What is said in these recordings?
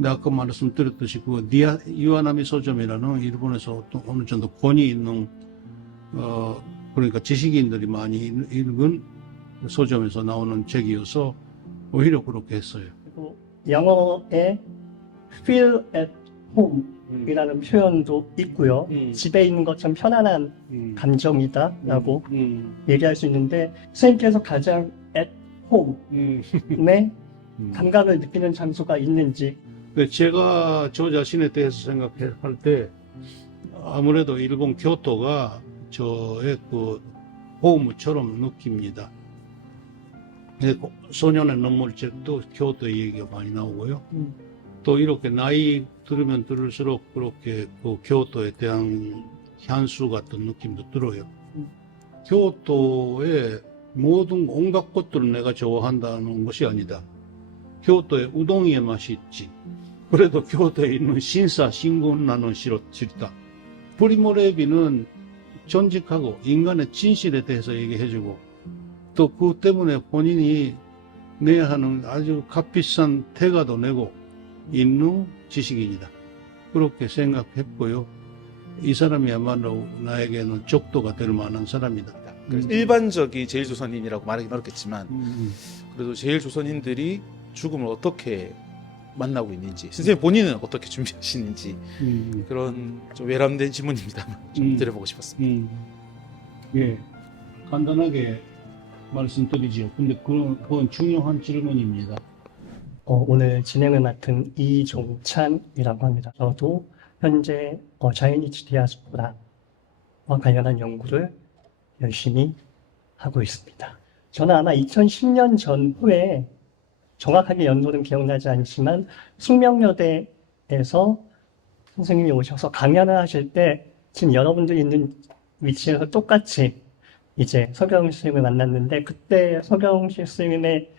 근데 아까 말씀드렸듯이 그 이와나미 서점이라는 일본에서 또 어느 정도 권위 있는 그러니까 지식인들이 많이 읽은 서점에서 나오는 책이어서 오히려 그렇게 했어요. 그리고 영어에 feel at home 이라는 표현도 있고요. 집에 있는 것처럼 편안한 감정이다라고 얘기할 수 있는데, 선생님께서 가장 at home의 감각을 느끼는 장소가 있는지. 제가 저 자신에 대해서 생각할 때 아무래도 일본 교토가 저의 그 홈처럼 느낍니다. 소년의 눈물책도 교토의 얘기가 많이 나오고요. 또 이렇게 나이 들으면 들을수록 그렇게 그 교토에 대한 향수 같은 느낌도 들어요. 교토의 모든 온갖 것들을 내가 좋아한다는 것이 아니다. 교토의 우동이의 맛이 있지. 그래도 교토에 있는 신사, 신군나는 싫다. 프리모 레비는 전직하고 인간의 진실에 대해서 얘기해주고, 또 그 때문에 본인이 내야 하는 아주 값비싼 대가도 내고 있는 지식인이다. 그렇게 생각했고요. 이 사람이야말로 나에게는 적도가 될 만한 사람이다. 일반적인 제일조선인이라고 말하기는 어렵겠지만 그래도 제일조선인들이 죽음을 어떻게 만나고 있는지, 선생님 본인은 어떻게 준비하시는지 그런 좀 외람된 질문입니다만 좀 드려보고 싶었습니다. 예, 간단하게 말씀드리죠. 근데 그건 중요한 질문입니다. 오늘 진행을 맡은 이종찬이라고 합니다. 저도 현재 자이니치 디아스포라와 관련한 연구를 열심히 하고 있습니다. 저는 아마 2010년 전후에, 정확하게 연도는 기억나지 않지만 숙명여대에서 선생님이 오셔서 강연을 하실 때 지금 여러분들이 있는 위치에서 똑같이 이제 서경실 선생님을 만났는데, 그때 서경실 선생님의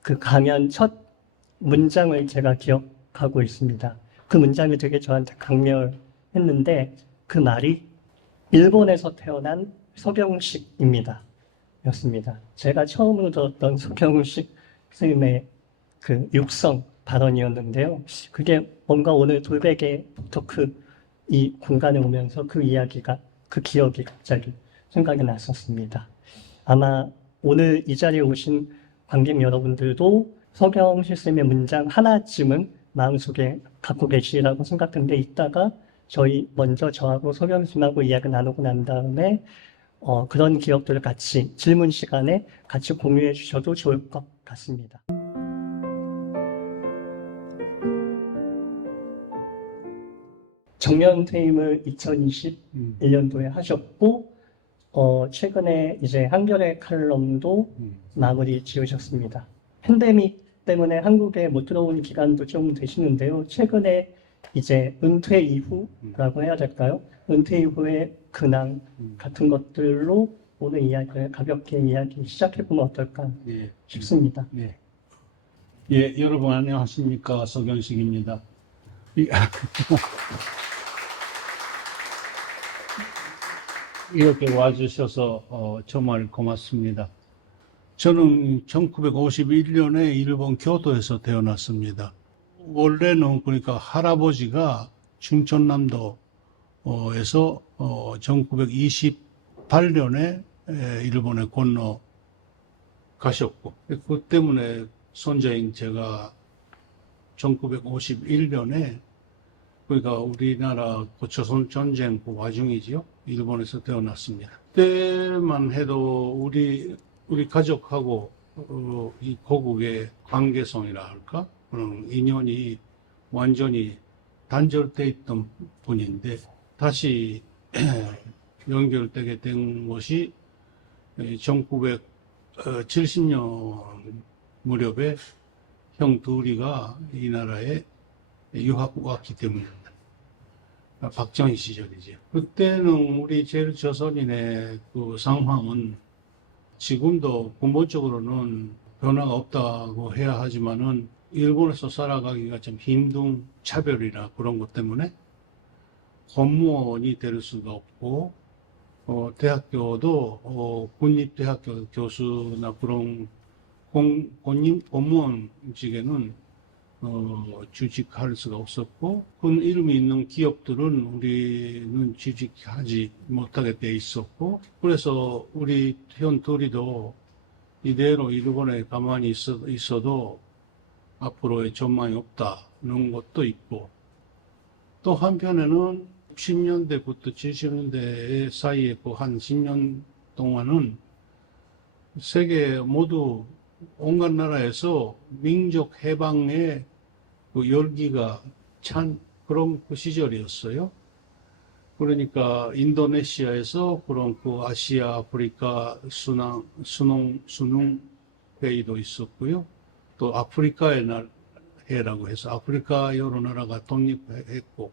그 강연 첫 문장을 제가 기억하고 있습니다. 그 문장이 되게 저한테 강렬했는데, 그 말이 일본에서 태어난 서경식입니다. 였습니다. 제가 처음으로 들었던 서경식 선생님의 그 육성 발언이었는데요. 그게 뭔가 오늘 돌베개 토크 이 공간에 오면서 그 이야기가, 그 기억이 갑자기 생각이 났었습니다. 아마 오늘 이 자리에 오신 관객 여러분들도 서경실 선생님의 문장 하나쯤은 마음속에 갖고 계시라고 생각하는데, 이따가 먼저 저하고 서경실 선생님하고 이야기 나누고 난 다음에 그런 기억들을 같이 질문 시간에 같이 공유해 주셔도 좋을 것 같습니다. 정년 퇴임을 2021년도에 하셨고, 최근에 이제 한겨레 칼럼도 마무리 지으셨습니다. 팬데믹 때문에 한국에 못 들어온 기간도 좀 되시는데요. 최근에 이제 은퇴 이후라고 해야 될까요? 은퇴 이후의 근황 같은 것들로 오늘 이야기를 가볍게 이야기 시작해보면 어떨까 싶습니다. 예, 여러분 안녕하십니까. 서경식입니다. 이렇게 와주셔서 정말 고맙습니다. 저는 1951년에 일본 교토에서 태어났습니다. 원래는 그러니까 할아버지가 충청남도에서 1928년에 일본에 건너가셨고, 그 때문에 손자인 제가 1951년에 그러니까 우리나라 조선 전쟁 그 와중이지요. 일본에서 태어났습니다. 그때만 해도 우리 가족하고 이 고국의 관계성이라 할까? 그런 인연이 완전히 단절돼 있던 분인데, 다시 연결되게 된 것이 1970년 무렵에 형 둘이가 이 나라에 유학 왔기 때문입니다. 박정희 시절이죠. 그때는 우리 제일조선인의 그 상황은 지금도 근본적으로는 변화가 없다고 해야 하지만은 일본에서 살아가기가 좀 힘든 차별이나 그런 것 때문에 공무원이 될 수가 없고, 대학교도, 국립대학교 교수나 그런 공무원직에는, 취직할 수가 없었고, 큰 이름이 있는 기업들은 우리는 취직하지 못하게 돼 있었고, 그래서 우리 현토리도 이대로 일본에 가만히 있어도 앞으로의 전망이 없다는 것도 있고, 또 한편에는 60년대부터 70년대 사이에 그 한 10년 동안은 세계 모두 온갖 나라에서 민족 해방의 그 열기가 찬 그런 그 시절이었어요. 그러니까 인도네시아에서 그런 그 아시아 아프리카 순ung 회의도 있었고요. 또 아프리카의 해라고 해서 아프리카 여러 나라가 독립했고,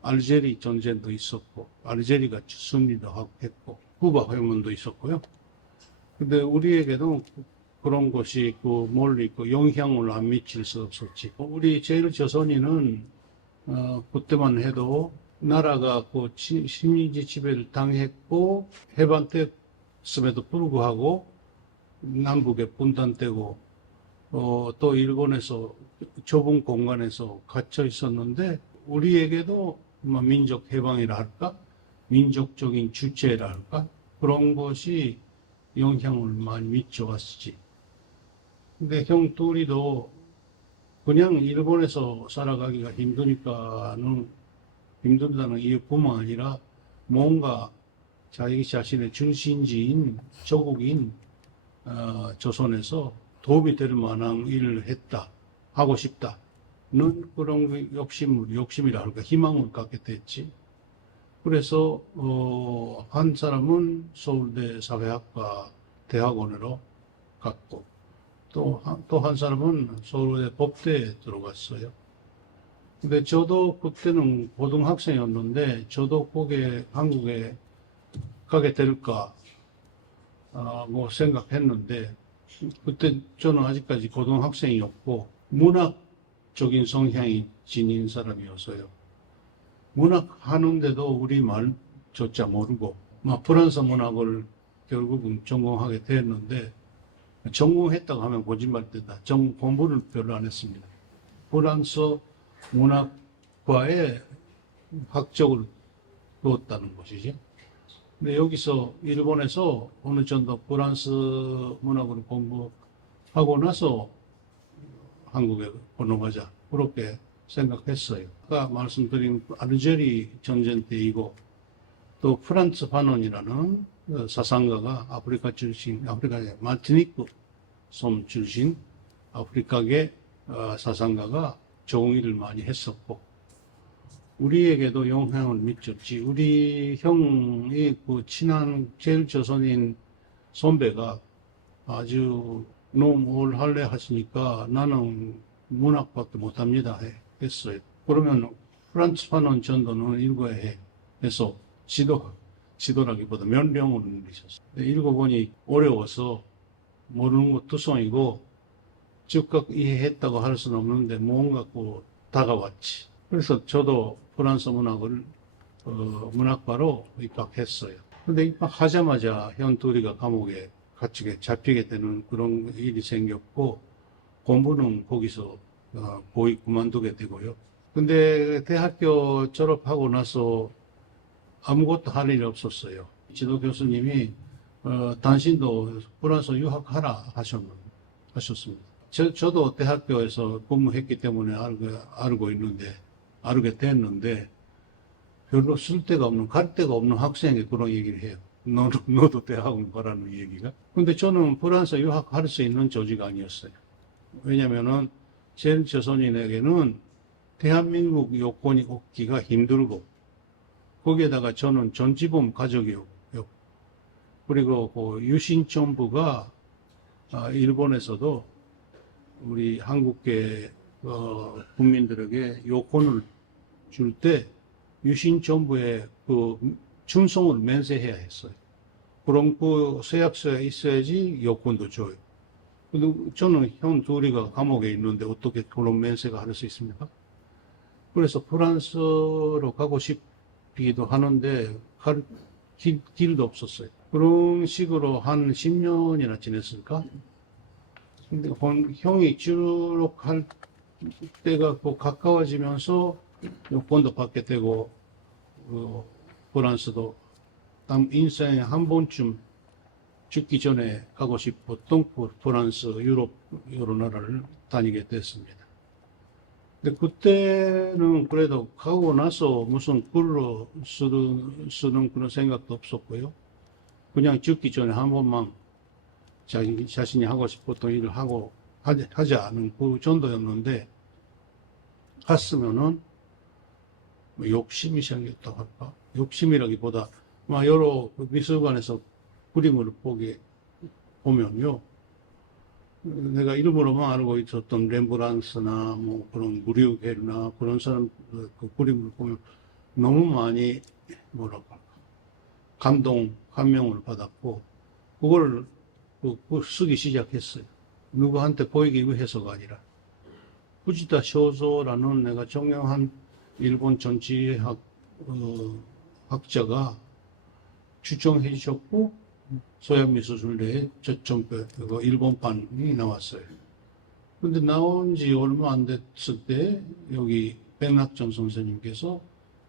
알제리 전쟁도 있었고, 알제리가 승리도 하고 했고, 쿠바 회문도 있었고요. 근데 우리에게도 그런 것이 그 멀리 그 영향을 안 미칠 수 없었지. 우리 제일조선인은 그때만 해도 나라가 그 식민지 지배를 당했고 해방됐음에도 불구하고 남북에 분단되고 또 일본에서 좁은 공간에서 갇혀 있었는데 우리에게도 민족 해방이라 할까? 민족적인 주체라 할까? 그런 것이 영향을 많이 미쳐왔지. 근데 형 둘이도 그냥 일본에서 살아가기가 힘들다는 이유뿐만 아니라 뭔가 자기 자신의 중심지인 조국인 조선에서 도움이 될 만한 일을 하고 싶다는 그런 욕심이라 할까, 희망을 갖게 됐지. 그래서, 한 사람은 서울대 사회학과 대학원으로 갔고, 또 한 사람은 서울대 법대에 들어갔어요. 근데 저도 그때는 고등학생이었는데, 저도 거기에 한국에 가게 될까, 뭐 생각했는데, 그때 저는 아직까지 고등학생이었고, 문학적인 성향이 지닌 사람이었어요. 문학 하는데도 우리말조차 모르고, 프랑스 문학을 결국은 전공하게 됐는데, 전공했다고 하면 거짓말이다. 공부를 별로 안 했습니다. 프랑스 문학과에 학적을 두었다는 것이죠. 근데 여기서 일본에서 어느 정도 프랑스 문학을 공부하고 나서 한국에 건너가자 그렇게 생각했어요. 아까 말씀드린 알제리 전쟁 때이고 또 프란츠 파논이라는 사상가가 아프리카의 마티니크 섬 출신 아프리카계 사상가가 좋은 일을 많이 했었고 우리에게도 영향을 미쳤지. 우리 형이 그 친한 제일조선인 선배가 아주 너무 뭘 할래 하시니까 나는 문학밖에 못합니다 했어요. 그러면 프란츠 파논 전도는 읽어야 해 해서 지도라기보다 면령을 내리셨어요. 읽어보니 어려워서 모르는 것 투성이고 즉각 이해했다고 할 수는 없는데 뭔가 그 다가왔지. 그래서 저도 프랑스 문학을 문학과로 입학했어요. 근데 입학하자마자 현두리가 감옥에 갇히게 잡히게 되는 그런 일이 생겼고 공부는 거기서 거의 그만두게 되고요. 근데 대학교 졸업하고 나서 아무것도 할 일이 없었어요. 지도 교수님이 당신도 프랑스 유학하라 하셨습니다. 저도 대학교에서 근무했기 때문에 알게 됐는데 별로 쓸 데가 없는, 갈 데가 없는 학생에게 그런 얘기를 해요. 너도 대학원 가라는 얘기가. 근데 저는 프랑스 유학할 수 있는 조직 아니었어요. 왜냐면은 제일조선인에게는 대한민국 요건이 얻기가 힘들고 거기에다가 저는 전지범 가족이었고 그리고 그 유신정부가 일본에서도 우리 한국계 국민들에게 요건을 줄 때 유신 정부에 그 충성을 맹세해야 했어요. 그럼 그 서약서에 있어야지 여권도 줘요. 근데 저는 형 둘이가 감옥에 있는데 어떻게 그런 맹세가 할 수 있습니까? 그래서 프랑스로 가고 싶기도 하는데 갈 길도 없었어요. 그런 식으로 한 10년이나 지냈을까? 근데 형이 출국할 때가 그 가까워지면서 여권도 받게 되고, 프랑스도 인생에 한 번쯤 죽기 전에 가고 싶었던 프랑스, 유럽 여러 나라를 다니게 됐습니다. 근데 그때는 그래도 가고 나서 무슨 글로 쓰는 그런 생각도 없었고요. 그냥 죽기 전에 한 번만 자신이 하고 싶었던 일을 하고 하지 않은 그 정도였는데, 갔으면은 뭐 욕심이 생겼다고 할까? 욕심이라기보다 막 여러 미술관에서 그림을 보면요, 내가 이름으로만 알고 있었던 렘브란트나 뭐 그런 무리우게르나 그런 사람 그 그림을 보면 너무 많이 뭐랄까 감명을 받았고, 그걸 쓰기 시작했어요. 누구한테 보이기 위해서가 아니라. 후지다 쇼조라는 내가 존경한 일본 정치학 학자가 추천해 주셨고, 서양미술술래에 일본판이 나왔어요. 근데 나온 지 얼마 안 됐을 때 여기 백낙전 선생님께서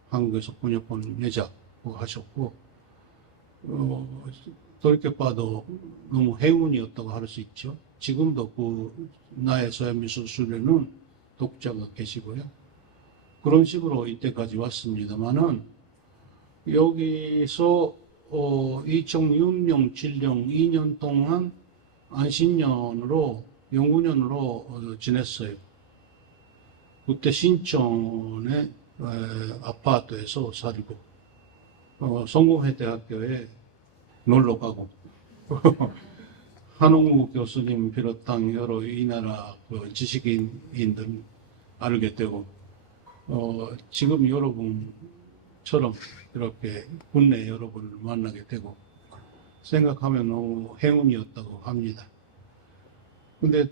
한국에서 번역본 내자고 하셨고, 돌이켜봐도 너무 행운이었다고 할 수 있죠. 지금도 그 나의 서양미술술래는 독자가 계시고요. 그런 식으로 이때까지 왔습니다만은, 여기서 2006년, 7년, 2년 동안 안식년으로, 연구년으로 지냈어요. 그때 신촌의 아파트에서 살고, 성공회 대학교에 놀러 가고, 한홍구 교수님 비롯한 여러 이 나라 지식인들 알게 되고, 지금 여러분처럼 이렇게 국내 여러분을 만나게 되고, 생각하면 너무 행운이었다고 합니다. 근데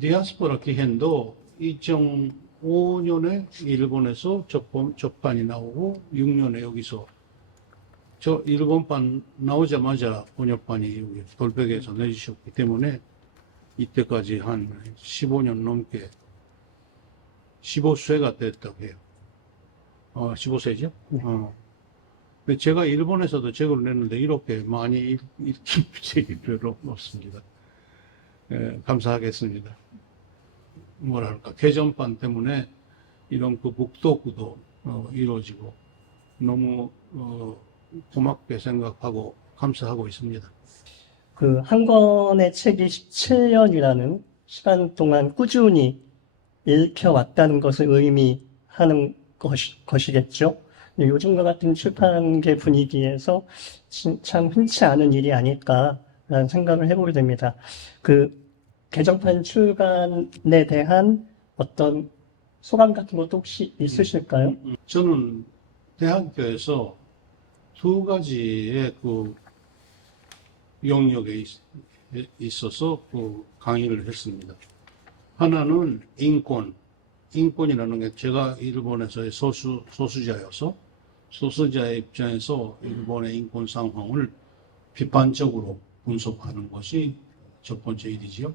디아스포라 기행도 2005년에 일본에서 접판이 나오고, 6년에 여기서 저 일본판 나오자마자 번역판이 여기 돌백에서 내주셨기 때문에 이때까지 한 15년 넘게 15세가 됐다고 해요. 15세죠? 근데 제가 일본에서도 책을 냈는데 이렇게 많이 읽힌 책이 별로 없습니다. 감사하겠습니다. 뭐랄까, 개정판 때문에 이런 그 북독구도 이루어지고 너무 고맙게 생각하고 감사하고 있습니다. 그 한 권의 책이 17년이라는 시간 동안 꾸준히 읽혀왔다는 것을 의미하는 것이겠죠. 요즘과 같은 출판계 분위기에서 참 흔치 않은 일이 아닐까라는 생각을 해보게 됩니다. 그 개정판 출간에 대한 어떤 소감 같은 것도 혹시 있으실까요? 저는 대학교에서 두 가지의 그 영역에 있어서 그 강의를 했습니다. 하나는 인권이라는 게, 제가 일본에서의 소수자여서 소수자의 입장에서 일본의 인권 상황을 비판적으로 분석하는 것이 첫 번째 일이지요.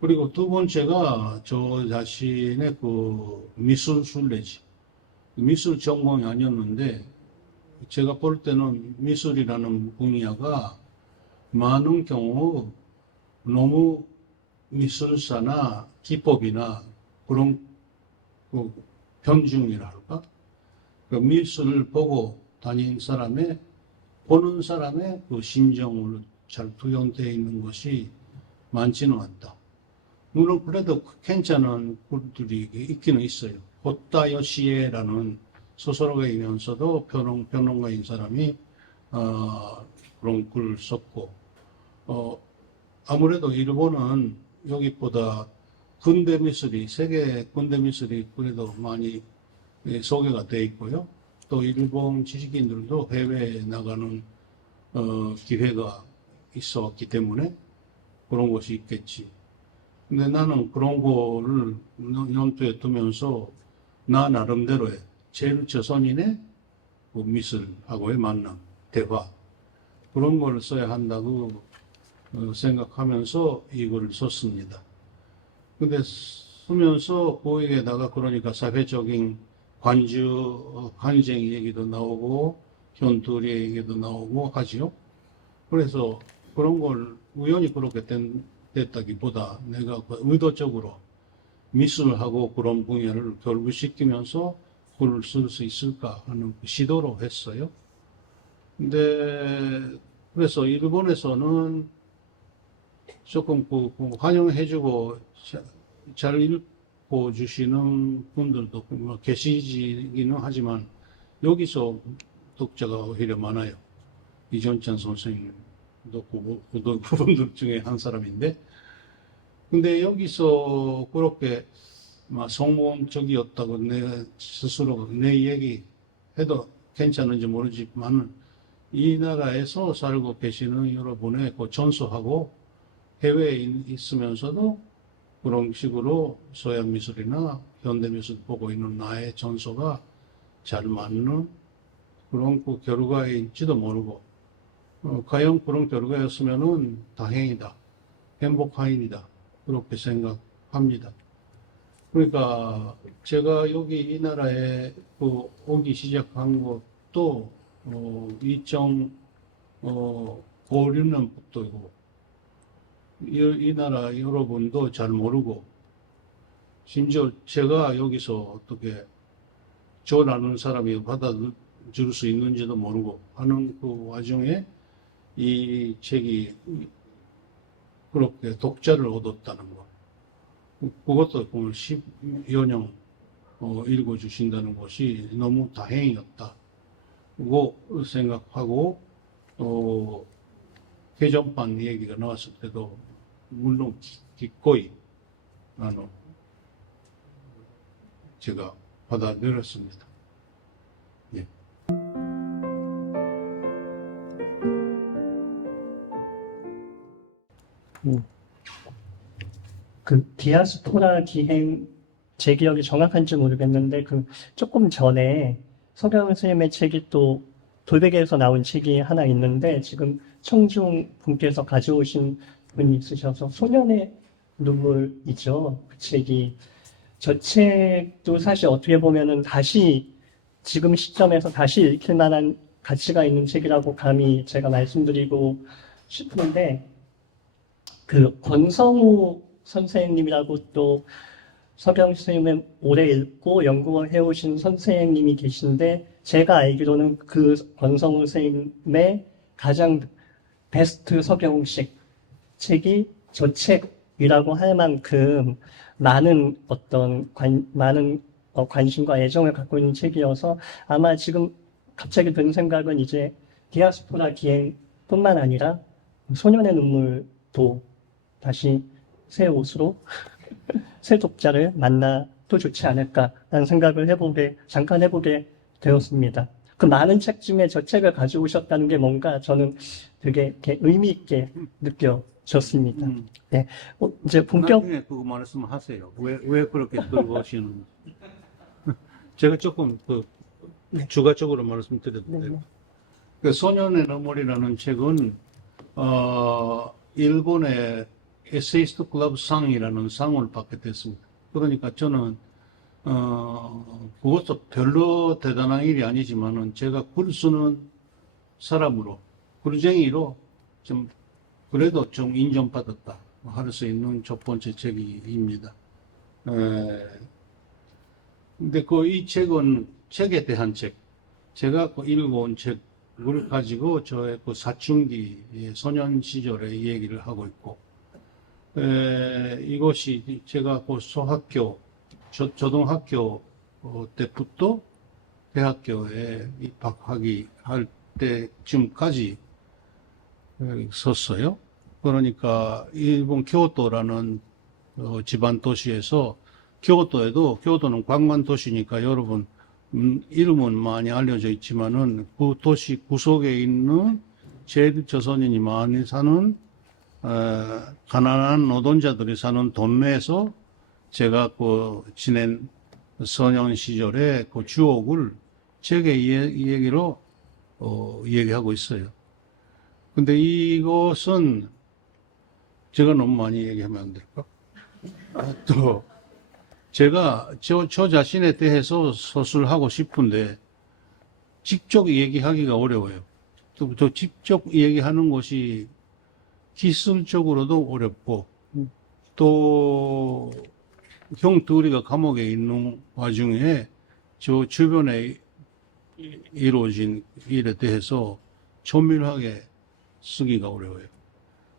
그리고 두 번째가 저 자신의 그 미술술래지. 미술 전공이 아니었는데, 제가 볼 때는 미술이라는 분야가 많은 경우 너무 미술사나 기법이나 그런 그 편중이라 할까? 그 미술을 보고 다닌 보는 사람의 그 심정을 잘 투영되어 있는 것이 많지는 않다. 물론 그래도 괜찮은 글들이 있기는 있어요. 호타 요시에라는 소설가이면서도 평론가인 사람이 그런 글을 썼고, 아무래도 일본은 여기보다 세계 근대 미술이 그래도 많이 소개가 되어 있고요. 또 일본 지식인들도 해외에 나가는 기회가 있었기 때문에 그런 것이 있겠지. 근데 나는 그런 거를 염두에 두면서 나 나름대로의 제일조선인의 그 미술하고의 만남, 대화 그런 걸 써야 한다고 생각하면서 이걸 썼습니다. 근데 쓰면서 거기에다가 그러니까 사회적인 관쟁 얘기도 나오고 현두리 얘기도 나오고 하지요. 그래서 그런 걸 우연히 그렇게 됐다기보다 내가 의도적으로 미술하고 그런 분야를 결부시키면서 글을 쓸 수 있을까 하는 시도로 했어요. 근데 그래서 일본에서는 조금 환영해주고 잘 읽고 주시는 분들도 계시기는 하지만 여기서 독자가 오히려 많아요. 이전찬 선생님도 그분들 중에 한 사람인데, 근데 여기서 그렇게 성공적이었다고 내 스스로 내 얘기 해도 괜찮은지 모르지만 이 나라에서 살고 계시는 여러분의 그 전수하고 해외에 있으면서도 그런 식으로 서양 미술이나 현대 미술 보고 있는 나의 전소가 잘 맞는 그런 그 결과일지도 모르고, 과연 그런 결과였으면은 다행이다, 행복한 일이다, 그렇게 생각합니다. 그러니까 제가 여기 이 나라에 오기 시작한 것도 2056년부터이고, 이 나라 여러분도 잘 모르고, 심지어 제가 여기서 어떻게 저라는 사람이 받아줄 수 있는지도 모르고 하는 그 와중에 이 책이 그렇게 독자를 얻었다는 것, 그것도 10여 년 읽어주신다는 것이 너무 다행이었다고 생각하고, 개정판 얘기가 나왔을 때도 물론 기꺼이 제가 받아들였습니다. 예. 그 디아스포라 기행, 제 기억이 정확한지 모르겠는데 그 조금 전에 서경 선생님의 책이 또 돌베개에서 나온 책이 하나 있는데, 지금 청중 분께서 가져오신 분이 있으셔서 소년의 눈물이죠. 그 책이, 저 책도 사실 어떻게 보면은 다시 지금 시점에서 다시 읽힐 만한 가치가 있는 책이라고 감히 제가 말씀드리고 싶은데, 그 권성우 선생님이라고 또 서경 선생님을 오래 읽고 연구해 오신 선생님이 계신데, 제가 알기로는 그 권성우 선생님의 가장 베스트 서경식 책이 저 책이라고 할 만큼 많은 관심과 애정을 갖고 있는 책이어서, 아마 지금 갑자기 든 생각은 이제 디아스포라 기행뿐만 아니라 소년의 눈물도 다시 새 옷으로 새 독자를 만나도 좋지 않을까라는 생각을 잠깐 해보게 되었습니다. 그 많은 책 중에 저 책을 가져오셨다는 게 뭔가 저는 되게 이렇게 의미 있게 느껴졌습니다. 네. 이제 본격. 나중에 그거 말씀하세요. 왜 그렇게 들고 오시는지. 제가 조금 주가적으로 말씀드려도 돼요. 그 소년의 눈물이라는 책은 일본의 에세이스트 클럽 상이라는 상을 받게 됐습니다. 그러니까 저는 그것도 별로 대단한 일이 아니지만은 제가 글 쓰는 사람으로, 글쟁이로 좀 그래도 좀 인정받았다 할 수 있는 첫 번째 책입니다. 근데 이 책은 책에 대한 책, 제가 읽어온 책을 가지고 저의 사춘기 소년 시절의 얘기를 하고 있고, 이것이 제가 초등학교 때부터 대학교에 입학하기 할 때쯤까지 썼어요. 그러니까 일본 교토라는 지방 도시에서, 교토는 관광 도시니까 여러분 이름은 많이 알려져 있지만은 그 도시 구석에 있는 제일 조선인이 많이 사는 가난한 노동자들이 사는 동네에서 제가 그 지낸 소년 시절에 그 추억을 책에 이 얘기로 얘기하고 있어요. 근데 이것은 제가 너무 많이 얘기하면 안 될까? 또 제가 저 자신에 대해서 서술하고 싶은데 직접 얘기하기가 어려워요. 또 직접 얘기하는 것이 기술적으로도 어렵고 또 형 둘이가 감옥에 있는 와중에 저 주변에 이루어진 일에 대해서 조밀하게 쓰기가 어려워요.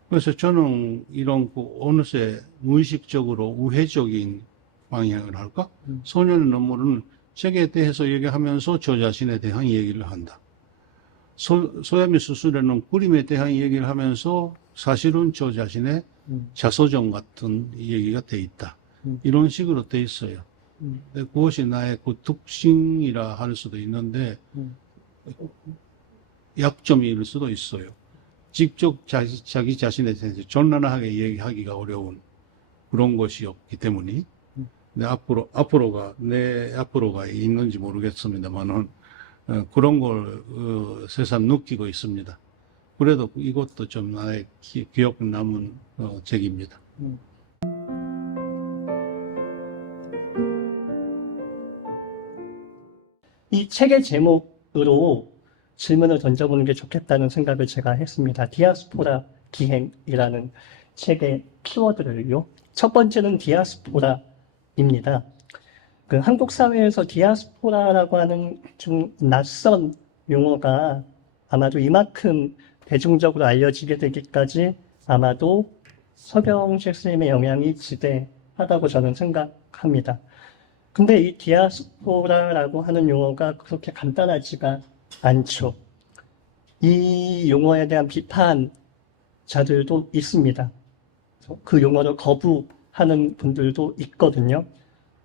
그래서 저는 이런 어느새 무의식적으로 우회적인 방향을 할까? 소년의 눈물은 책에 대해서 얘기하면서 저 자신에 대한 얘기를 한다. 소야미 수술에는 그림에 대한 얘기를 하면서 사실은 저 자신의 자서전 같은 얘기가 돼 있다. 이런 식으로 돼 있어요. 근데 그것이 나의 그 특징이라 할 수도 있는데 약점일 수도 있어요. 직접 자기 자신에 대해서 전란하게 얘기하기가 어려운 그런 것이 없기 때문에 근데 앞으로가 있는지 모르겠습니다만은 그런 걸 새삼 느끼고 있습니다. 그래도 이것도 좀 나의 기억 남은 책입니다. 이 책의 제목으로 질문을 던져보는 게 좋겠다는 생각을 제가 했습니다. 디아스포라 기행이라는 책의 키워드를요. 첫 번째는 디아스포라입니다. 그 한국 사회에서 디아스포라라고 하는 좀 낯선 용어가 아마도 이만큼 대중적으로 알려지게 되기까지 아마도 서경실 선생님의 영향이 지대하다고 저는 생각합니다. 근데 이 디아스포라라고 하는 용어가 그렇게 간단하지가 않죠. 이 용어에 대한 비판자들도 있습니다. 그 용어를 거부하는 분들도 있거든요.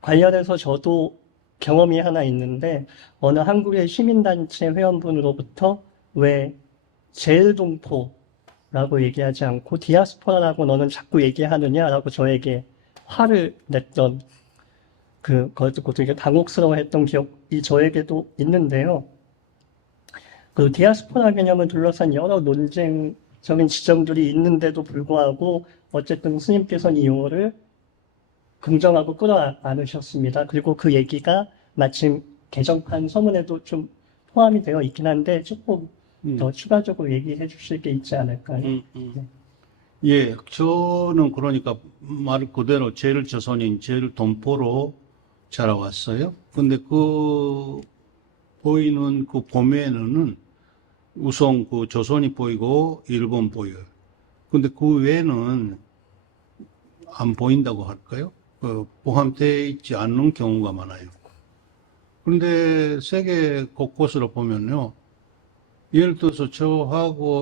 관련해서 저도 경험이 하나 있는데 어느 한국의 시민단체 회원분으로부터 왜 제일동포라고 얘기하지 않고 디아스포라라고 너는 자꾸 얘기하느냐라고 저에게 화를 냈던 그걸 듣고 되게 당혹스러워했던 기억이 저에게도 있는데요. 그 디아스포라 개념을 둘러싼 여러 논쟁적인 지점들이 있는데도 불구하고 어쨌든 스님께서는 이 용어를 긍정하고 끌어안으셨습니다. 그리고 그 얘기가 마침 개정판 서문에도 좀 포함이 되어 있긴 한데 조금 더 추가적으로 얘기해 주실 게 있지 않을까요? 네. 예, 저는 그러니까 말 그대로 제일 조선인, 제일 동포로 자라왔어요. 근데 보이는 그 봄에는 우선 그 조선이 보이고 일본 보여요. 근데 그 외에는 안 보인다고 할까요? 포함되어 있지 않는 경우가 많아요. 그런데 세계 곳곳으로 보면요. 예를 들어서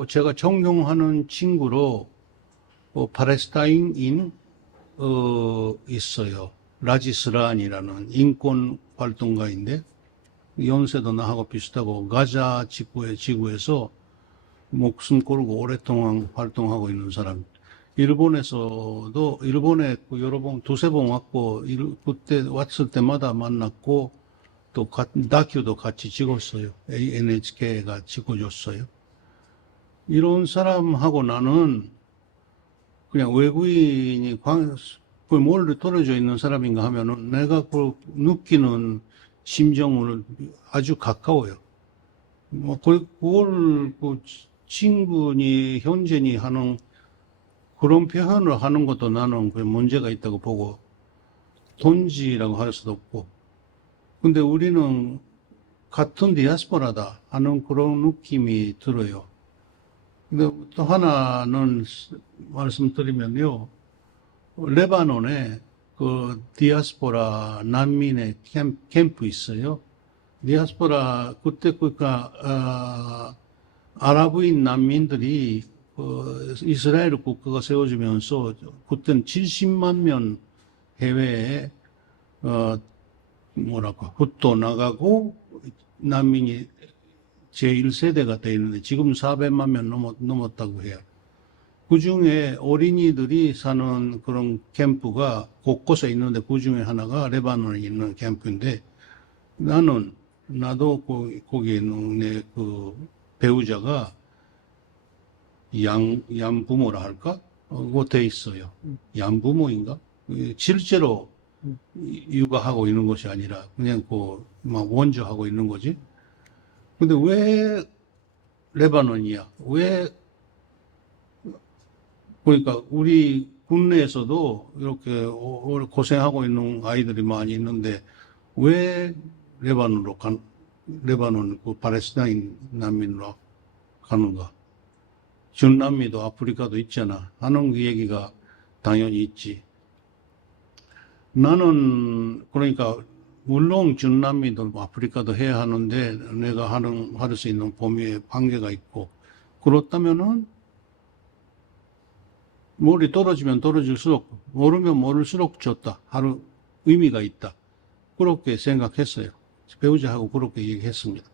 제가 존경하는 친구로 팔레스타인인 있어요. 라지스란이라는 인권 활동가인데 연세도 나하고 비슷하고 가자 지구에서 목숨 걸고 오랫동안 활동하고 있는 사람. 일본에 여러 번 두세 번 왔고 그때 왔을 때마다 만났고 또 다큐도 같이 찍었어요. NHK가 찍어줬어요. 이런 사람하고 나는 그냥 외국인이 멀리 떨어져 있는 사람인가 하면은 내가 그 느끼는 심정은 아주 가까워요. 그걸 친구니 현재니 하는 그런 표현을 하는 것도 나는 그 문제가 있다고 보고 돈지라고 할 수도 없고 근데 우리는 같은 디아스포라다 하는 그런 느낌이 들어요. 근데 또 하나는 말씀드리면요. 레바논에 그 디아스포라 난민의 캠프 있어요. 디아스포라 그때 그러니까 아랍인 난민들이 이스라엘 국가가 세워지면서 그때는 70만 명 해외에 뭐랄까, 훗도 나가고 난민이 제1세대가 돼 있는데 지금 400만 명 넘었다고 해요. 그 중에 어린이들이 사는 그런 캠프가 곳곳에 있는데 그 중에 하나가 레바논에 있는 캠프인데 나도 거기에 있는 내 그 배우자가 양부모라 할까? 그거 돼 있어요. 양부모인가? 실제로 육아하고 있는 것이 아니라 그냥 막 원조하고 있는 거지. 근데 왜 레바논이야? 왜 그러니까 우리 국내에서도 이렇게 고생하고 있는 아이들이 많이 있는데 왜 레바논 그 팔레스타인 난민으로 가는가? 준남미도 아프리카도 있잖아. 하는 그 얘기가 당연히 있지. 나는 그러니까 물론 준남미도 아프리카도 해야 하는데 내가 할 수 있는 범위에 한계가 있고 그렇다면은 물이 떨어지면 떨어질수록 모르면 모를수록 좋다. 하는 의미가 있다. 그렇게 생각했어요. 배우자하고 그렇게 얘기했습니다.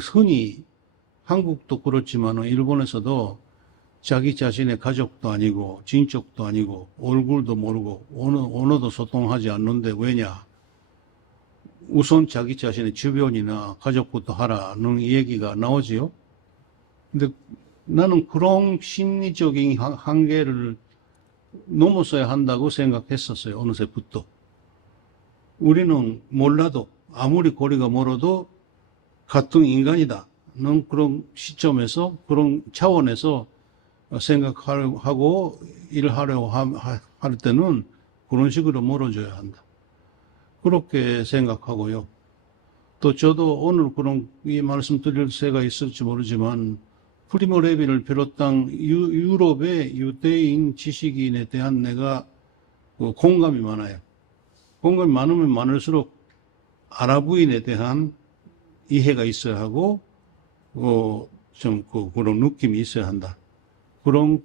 흔히 한국도 그렇지만 일본에서도 자기 자신의 가족도 아니고 친척도 아니고 얼굴도 모르고 언어도 소통하지 않는데 왜냐? 우선 자기 자신의 주변이나 가족부터 하라는 얘기가 나오지요. 근데 나는 그런 심리적인 한계를 넘어서야 한다고 생각했었어요. 어느새부터. 우리는 몰라도 아무리 거리가 멀어도 같은 인간이다는 그런 시점에서 그런 차원에서 생각하고 일하려고 할 때는 그런 식으로 멀어져야 한다. 그렇게 생각하고요. 또 저도 오늘 그런 이 말씀 드릴 새가 있을지 모르지만 프리모 레비를 비롯한 유럽의 유대인 지식인에 대한 내가 공감이 많아요. 공감이 많으면 많을수록 아랍인에 대한 이해가 있어야 하고 그런 느낌이 있어야 한다. 그런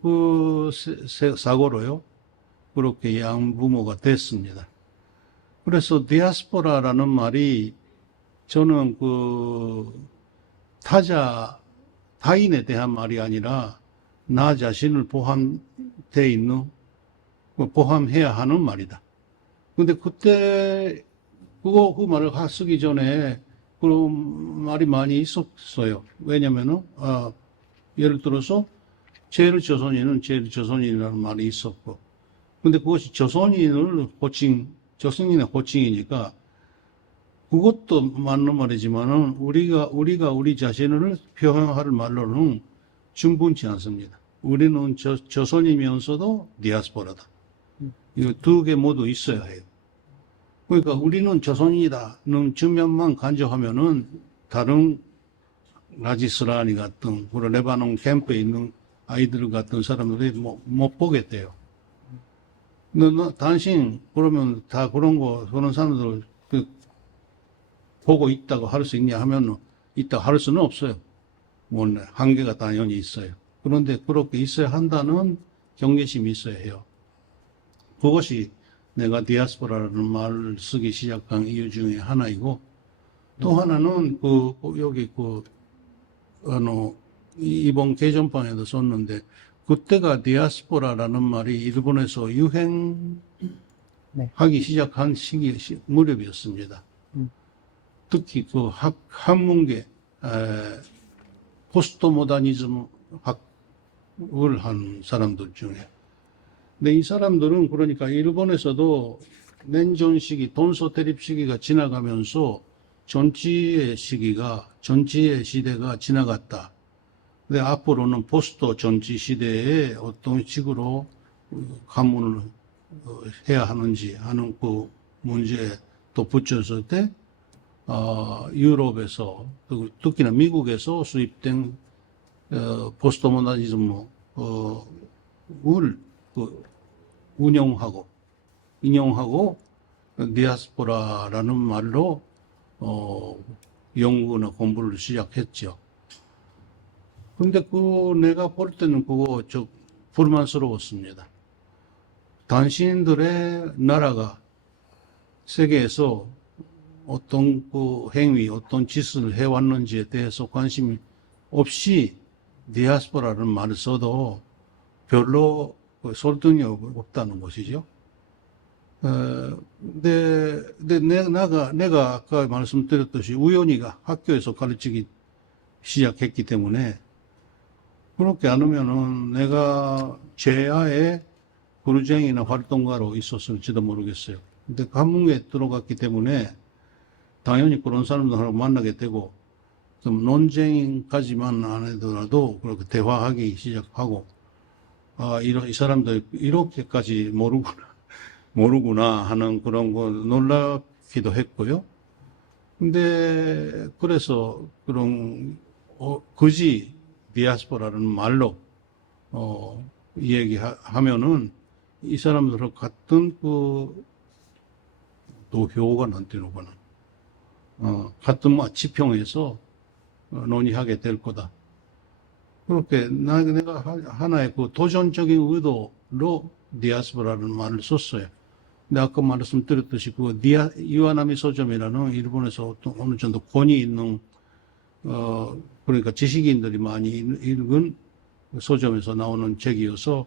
사고로요. 그렇게 양부모가 됐습니다. 그래서 디아스포라라는 말이 저는 타인에 대한 말이 아니라 나 자신을 포함해야 하는 말이다. 근데 그때 그 말을 쓰기 전에 그런 말이 많이 있었어요. 왜냐면은 예를 들어서 제일 조선인이라는 말이 있었고, 근데 그것이 조선인의 호칭이니까 그것도 맞는 말이지만은 우리가 우리 자신을 표현할 말로는 충분치 않습니다. 우리는 조선이면서도 디아스포라다. 이 두 개 모두 있어야 해요. 그러니까 우리는 조선인이다는 측면만 간주하면은 다른 나지스라니 같은 그런 레바논 캠프에 있는 아이들 같은 사람들이 못 보겠대요. 당신 그러면 다 그런 사람들 보고 있다고 할 수 있냐 하면 있다고 할 수는 없어요. 한계가 당연히 있어요. 그런데 그렇게 있어야 한다는 경계심이 있어야 해요. 그것이 내가 디아스포라라는 말을 쓰기 시작한 이유 중에 하나이고, 또 하나는 이번 개전판에도 썼는데, 그때가 디아스포라라는 말이 일본에서 유행하기 시작한 무렵이었습니다. 특히 한문계, 포스트 모더니즘 학을 한 사람들 중에. 근데 이 사람들은 그러니까 일본에서도 냉전 시기, 돈소 대립 시기가 지나가면서 전지의 시대가 지나갔다. 근데 앞으로는 포스트 전지 시대에 어떤 식으로 가문을 해야 하는지 하는 그 문제에 또 붙였을 때, 유럽에서, 특히나 미국에서 수입된, 포스트 모더니즘을, 인용하고, 디아스포라라는 말로, 연구나 공부를 시작했죠. 근데 내가 볼 때는 그거 불만스러웠습니다. 당신들의 나라가 세계에서 어떤 그 행위, 어떤 짓을 해왔는지에 대해서 관심이 없이 디아스포라는 말을 써도 별로 그 설득이 없다는 것이죠. 근데 내가 아까 말씀드렸듯이 우연히 학교에서 가르치기 시작했기 때문에 그렇게 안 하면은 내가 제야의 그루쟁이나 활동가로 있었을지도 모르겠어요. 근데 한문에 들어갔기 때문에 당연히 그런 사람들하고 만나게 되고 좀 논쟁까지만 안 하더라도 그렇게 대화하기 시작하고 이 사람들 이렇게까지 모르구나 하는 그런 거 놀랍기도 했고요. 근데 그래서 그런 그지 디아스포라는 말로 얘기하면은 이 사람들하고 같은 그 노효가 난되는구나. 같은 지평에서 논의하게 될 거다. 그렇게 내가 하나의 그 도전적인 의도로 디아스포라는 말을 썼어요. 근데 아까 말씀드렸듯이 그 이와나미 서점이라는 일본에서 어느 정도 권위 있는 그러니까 지식인들이 많이 읽은 서점에서 나오는 책이어서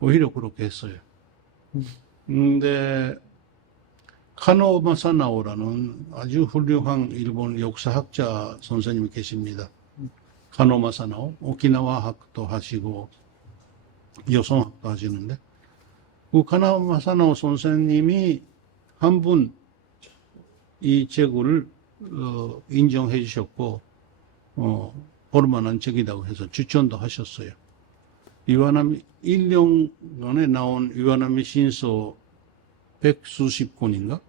오히려 그렇게 했어요. 근데 카노 마사나오라는 아주 훌륭한 일본 역사학자 선생님이 계십니다. 카노 마사나오, 오키나와 학도 하시고 여성학도 하시는데 그 카노 마사나오 선생님이 한 분 이 책을 인정해 주셨고 볼만한 책이라고 해서 추천도 하셨어요. 1년간에 나온 이와나미 신서 100수십 권인가?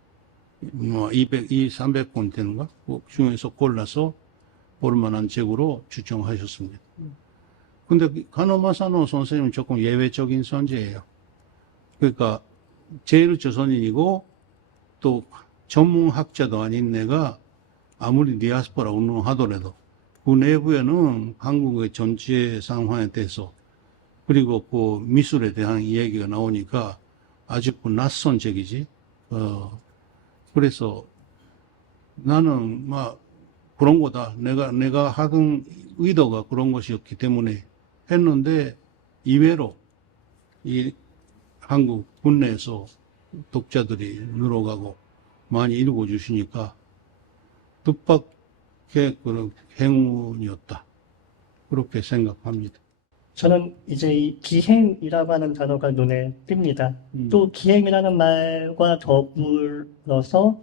300권 되는가? 그 중에서 골라서 볼만한 책으로 추천하셨습니다. 근데 카노마사노 선생님은 조금 예외적인 존재예요. 그러니까 제일 조선인이고 또 전문학자도 아닌 내가 아무리 디아스포라 운동하더라도 그 내부에는 한국의 전체 상황에 대해서 그리고 그 미술에 대한 이야기가 나오니까 아주 낯선 책이지. 그래서 나는 막 그런 거다. 내가 하던 의도가 그런 것이었기 때문에 했는데 이외로 이 한국 국내에서 독자들이 늘어가고 많이 읽어주시니까 뜻밖의 그런 행운이었다. 그렇게 생각합니다. 저는 이제 이 기행이라고 하는 단어가 눈에 띕니다. 또 기행이라는 말과 더불어서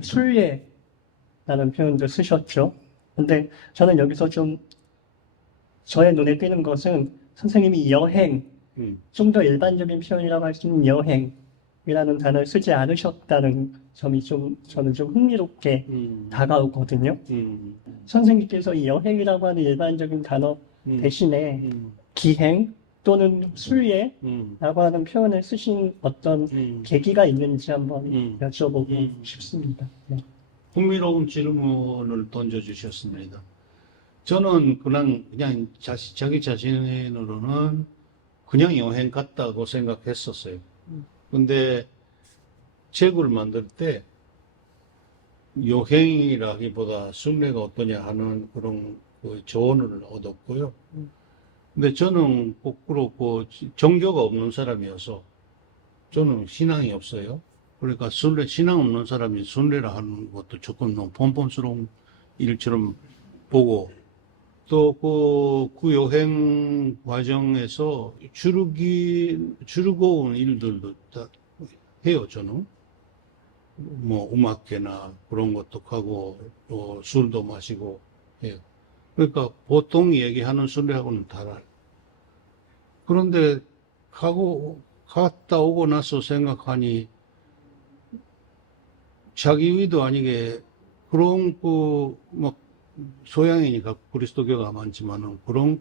순례라는 표현도 쓰셨죠. 근데 저는 여기서 좀 저의 눈에 띄는 것은 선생님이 여행, 좀 더 일반적인 표현이라고 할 수 있는 여행이라는 단어를 쓰지 않으셨다는 점이 저는 좀 흥미롭게 다가오거든요. 선생님께서 이 여행이라고 하는 일반적인 단어 대신에 기행 또는 순례라고 하는 표현을 쓰신 어떤 계기가 있는지 한번 여쭤보고 싶습니다. 네. 흥미로운 질문을 던져주셨습니다. 저는 그냥 자기 자신으로는 그냥 여행 갔다고 생각했었어요. 근데 책을 만들 때 여행이라기보다 순례가 어떠냐 하는 그런 그 조언을 얻었고요. 근데 저는 거꾸로 그 종교가 없는 사람이어서 저는 신앙이 없어요. 그러니까 신앙 없는 사람이 순례라 하는 것도 조금 너무 뻔뻔스러운 일처럼 보고 또 그 여행 과정에서 즐거운 일들도 다 해요, 저는. 뭐 음악회나 그런 것도 하고 또 술도 마시고 해요. 그러니까 보통 얘기하는 순례하고는 달라요. 그런데 갔다 오고 나서 생각하니 자기 의도 아니게 그런 막 소양이니까 그리스도교가 많지만은 그런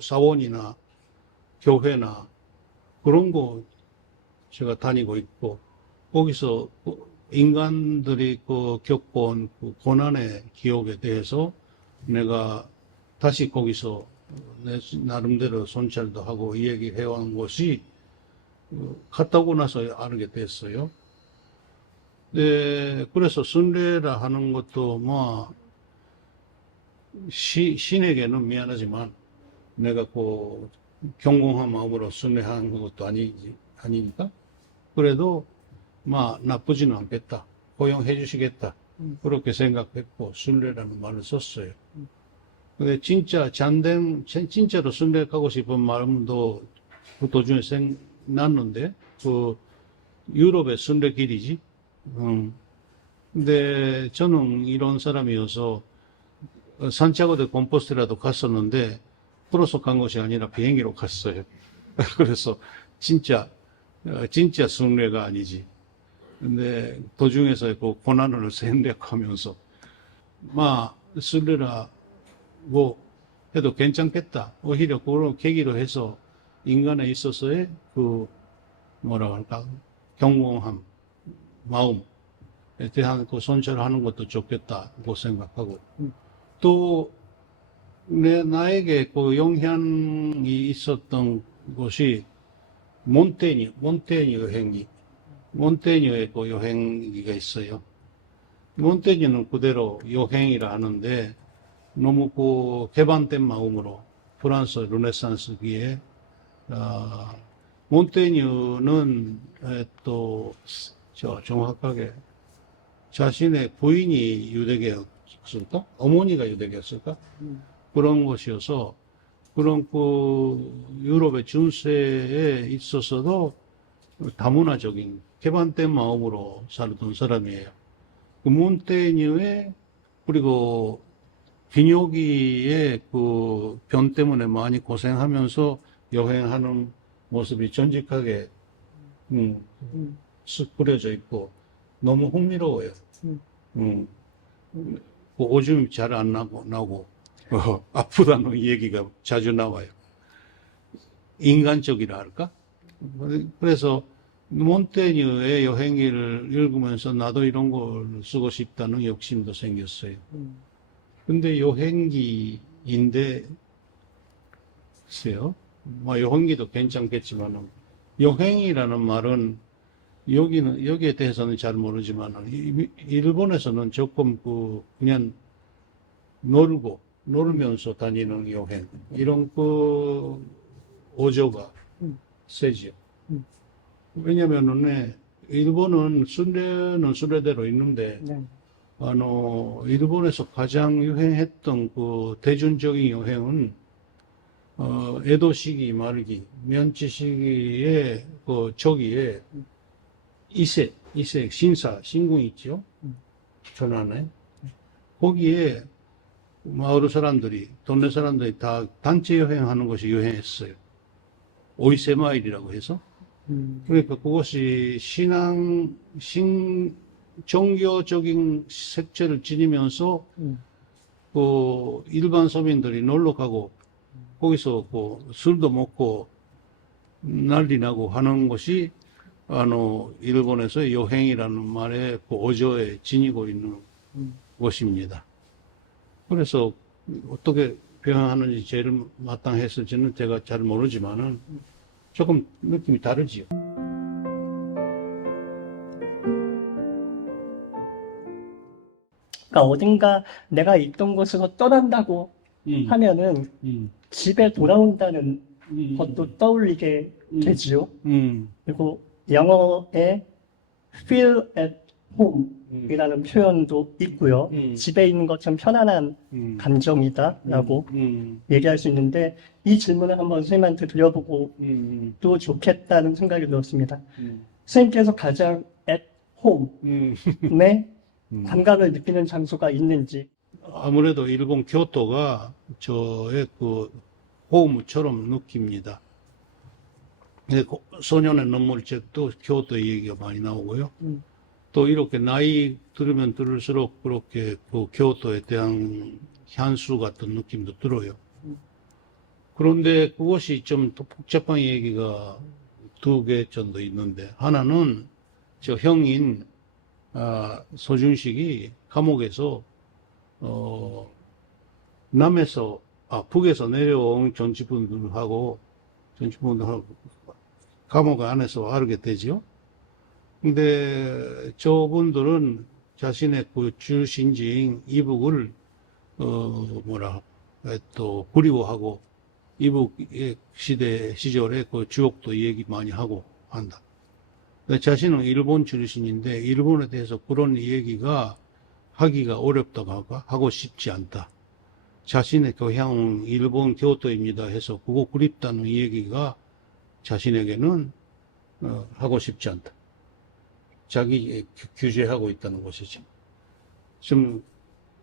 사원이나 교회나 그런 거 제가 다니고 있고 거기서 인간들이 겪어온 고난의 기억에 대해서 내가 다시 거기서 내 나름대로 손찰도 하고 이 얘기 해온 것이 갔다 오고 나서 알게 됐어요. 네, 그래서 순례라 하는 것도 뭐 신에게는 미안하지만 내가 그 경공한 마음으로 순례한 것도 아니니까 그래도 막 나쁘지는 않겠다. 허용해 주시겠다. 그렇게 생각했고 순례라는 말을 썼어요. 근데 진짜 진짜로 순례 가고 싶은 마음도 그 도중에 생났는데 그 유럽의 순례길이지. 근데 저는 이런 사람이어서 산티아고 데 콤포스텔라도 갔었는데 풀어서 간 것이 아니라 비행기로 갔어요. 그래서 진짜 순례가 아니지. 근데 도중에서 그 고난을 생략하면서 막 순례라고 해도 괜찮겠다. 오히려 그런 계기로 해서 인간에 있어서의 그 뭐라 할까 경공함 마음에 대한 그 손절을 하는 것도 좋겠다고 생각하고 또 나에게 그 영향이 있었던 것이 몬테뉴 여행기 몬테뉴의 그 여행기가 있어요. 몬테뉴는 그대로 여행이라 하는데 너무 그 개방된 마음으로 프랑스 르네상스기에 몬테뉴는 또 정확하게 자신의 부인이 유대교였을까? 어머니가 유대교였을까? 그런 것이어서 그런 그 유럽의 중세에 있어서도 다문화적인 개방된 마음으로 살던 사람이에요. 그 몬테뉴의 그리고 비뇨기의 그 병 때문에 많이 고생하면서 여행하는 모습이 전직하게 쓱 뿌려져 있고 너무 흥미로워요. 그 오줌이 잘 안 나고 아프다는 얘기가 자주 나와요. 인간적이라 할까? 그래서 몬테뉴의 여행기를 읽으면서 나도 이런 걸 쓰고 싶다는 욕심도 생겼어요. 근데 여행기인데 글쎄요. 뭐 여행기도 괜찮겠지만 여행이라는 말은 여기에 대해서는 잘 모르지만 일본에서는 조금 그냥 놀면서 다니는 여행 이런 그 어조가 세지요. 왜냐면은 일본은 순례는 순례대로 있는데 네. 일본에서 가장 유행했던 그 대중적인 여행은 에도 시기 말기 면치 시기에 그 저기에 이색 신궁 있죠. 전안에 거기에 마을 사람들이 동네 사람들이 다 단체 여행하는 것이 유행했어요. 오이세마일이라고 해서 그러니까 그것이 종교적인 색채를 지니면서 그 일반 서민들이 놀러 가고 거기서 술도 먹고 난리 나고 하는 것이 일본에서 여행이라는 말의 그 어조에 지니고 있는 것입니다. 그래서 어떻게 표현하는지 제일 마땅했을지는 제가 잘 모르지만은 조금 느낌이 다르지요. 그러니까 어딘가 내가 있던 곳에서 떠난다고 하면은 집에 돌아온다는 것도 떠올리게 되지요. 그리고 영어에 feel at home 이라는 표현도 있고요. 집에 있는 것처럼 편안한 감정이다라고 얘기할 수 있는데 이 질문을 한번 선생님한테 드려보고 또 좋겠다는 생각이 들었습니다. 선생님께서 가장 at home에 감각을 느끼는 장소가 있는지. 아무래도 일본 교토가 저의 그 홈처럼 느낍니다. 소년의 눈물책도 교토 얘기가 많이 나오고요. 또 이렇게 나이 들으면 들을수록 그렇게 그 교토에 대한 향수 같은 느낌도 들어요. 그런데 그것이 좀 또 복잡한 얘기가 두 개 정도 있는데 하나는 저 형인 소준식이 감옥에서 북에서 내려온 정치분들하고 감옥 안에서 알게 되죠. 근데 저분들은 자신의 그 주신지인 이북을 또 그리워하고 이북 시절에 그 주옥도 얘기 많이 하고 한다. 근데 자신은 일본 출신인데 일본에 대해서 그런 얘기가 하기가 어렵다고 하고 싶지 않다. 자신의 고향은 일본 교토입니다 해서 그거 그립다는 얘기가 자신에게는 하고 싶지 않다. 자기 규제하고 있다는 것이죠. 좀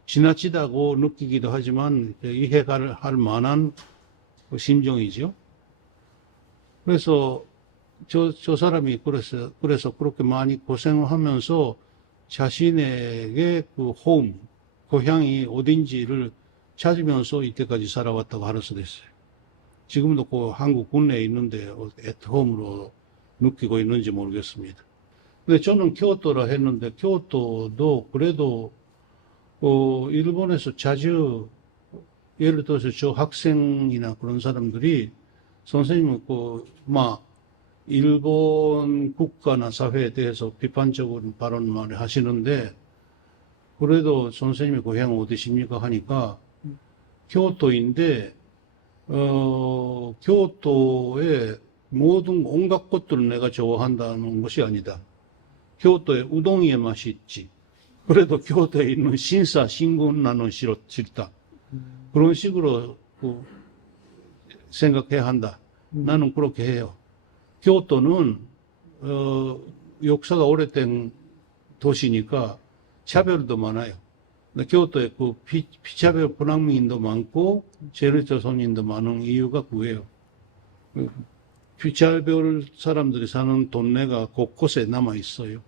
지나치다고 느끼기도 하지만 이해가 할 만한 그 심정이죠. 그래서 저 사람이 그래서 그렇게 많이 고생을 하면서 자신에게 그 홈, 고향이 어딘지를 찾으면서 이때까지 살아왔다고 할 수도 있어요. 지금도 그 한국 국내에 있는데 애트홈으로 느끼고 있는지 모르겠습니다. 근데 저는 교토라 했는데 교토도 그래도 일본에서 자주 예를 들어서 저 학생이나 그런 사람들이 선생님은 일본 국가나 사회에 대해서 비판적인 발언만 하시는데 그래도 선생님이 고향 어디십니까 하니까 교토인데 교토의 모든 온갖 것들을 내가 좋아한다는 것이 아니다. 교토의 우동이의 맛이 있지. 그래도 교토에 있는 신사 신군 나는 싫다. 그런 식으로 생각해야 한다. 나는 그렇게 해요. 교토는 역사가 오래된 도시니까 차별도 많아요. 교토에 그 피차별 분항민도 많고 제르조선인도 많은 이유가 그거예요. 피차별 사람들이 사는 동네가 곳곳에 남아 있어요.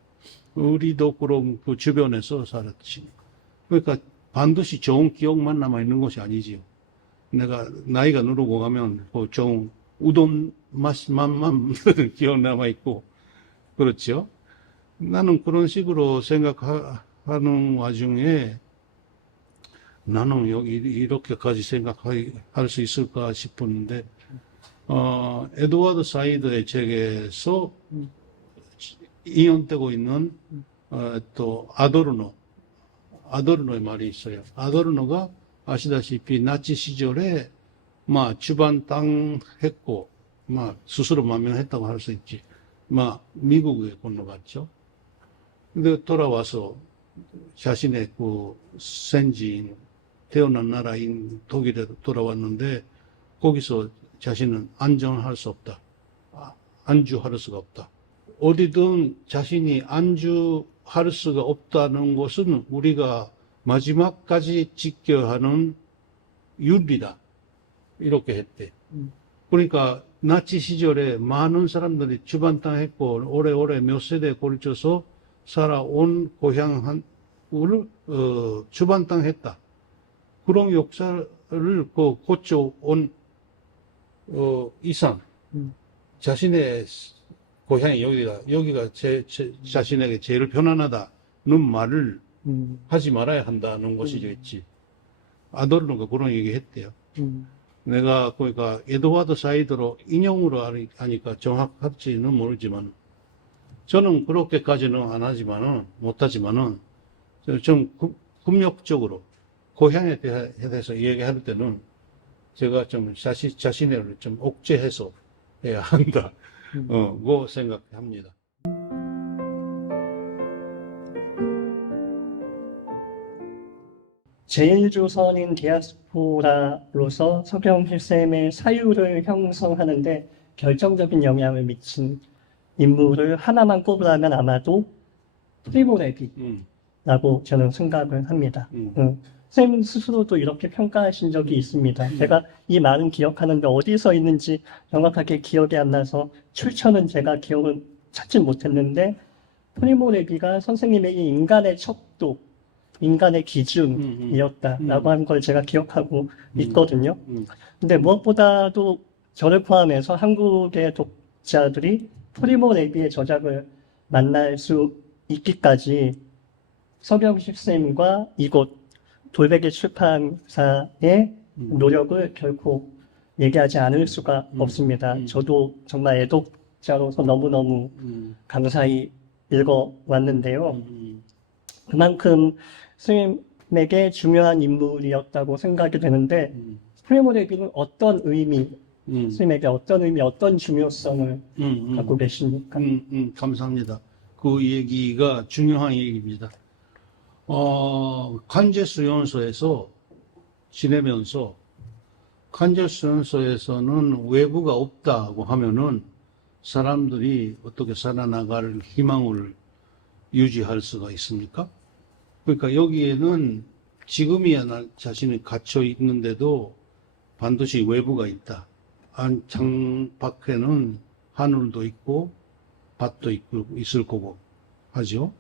우리도 그런 그 주변에서 살았지. 그러니까 반드시 좋은 기억만 남아 있는 것이 아니지요. 내가 나이가 누르고 가면 그 좋은 우동 맛만 기억 남아 있고 그렇죠. 나는 그런 식으로 생각하는 와중에 나는 여기 이렇게까지 생각할 수 있을까 싶었는데 에드워드 사이드의 책에서 인용되고 있는 또 아도르노의 말이 있어요. 아도르노가 아시다시피 나치 시절에 주반땅했고 스스로 만명했다고 할 수 있지. 미국에 건너갔죠. 근데 돌아와서 자신의 그 생지인 태어난 나라인 독일에 돌아왔는데 거기서 자신은 안정할 수 없다. 안주할 수가 없다. 어디든 자신이 안주할 수가 없다는 것은 우리가 마지막까지 지켜야 하는 윤리다. 이렇게 했대. 그러니까 나치 시절에 많은 사람들이 주반땅했고 오래오래 몇 세대에 걸쳐서 살아온 고향을 주반땅했다. 그런 역사를 고쳐온 이상 자신의 고향이 여기가 자신에게 제일 편안하다는 말을 하지 말아야 한다는 것이겠지. 아도르노가 그런 얘기 했대요. 내가 그러니까 에드워드 사이드로 인용으로 하니까 정확할지는 모르지만 저는 그렇게까지는 안 하지만은 못하지만은 좀 금욕적으로 고향에 대해서 얘기할 때는 제가 좀 자신을 좀 억제해서 해야 한다. 고 생각합니다. 제1조선인 디아스포라로서 서경실 쌤의 사유를 형성하는데 결정적인 영향을 미친 인물을 하나만 꼽으라면 아마도 프리모 레비라고 저는 생각을 합니다. 쌤 스스로도 이렇게 평가하신 적이 있습니다. 제가 이 말은 기억하는데 어디서 있는지 정확하게 기억이 안 나서 출처는 제가 기억을 찾지 못했는데 프리모 레비가 선생님의 이 인간의 척도, 인간의 기준이었다라고 하는 걸 제가 기억하고 있거든요. 근데 무엇보다도 저를 포함해서 한국의 독자들이 프리모 레비의 저작을 만날 수 있기까지 서경식 쌤과 이곳 돌베개 출판사의 노력을 결코 얘기하지 않을 수가 없습니다. 저도 정말 애독자로서 너무너무 감사히 읽어왔는데요. 음, 그만큼 스님에게 중요한 인물이었다고 생각이 되는데, 음, 프리모레비는 어떤 의미, 음, 스님에게 어떤 의미, 어떤 중요성을 갖고 음. 계십니까? 감사합니다. 그 얘기가 중요한 얘기입니다. 간제수용소에서 지내면서 간제수용소에서는 외부가 없다고 하면은 사람들이 어떻게 살아나갈 희망을 유지할 수가 있습니까? 그러니까 여기에는 지금이야 나 자신이 갇혀 있는데도 반드시 외부가 있다. 창 밖에는 하늘도 있고 밭도 있고 있을 거고 하죠.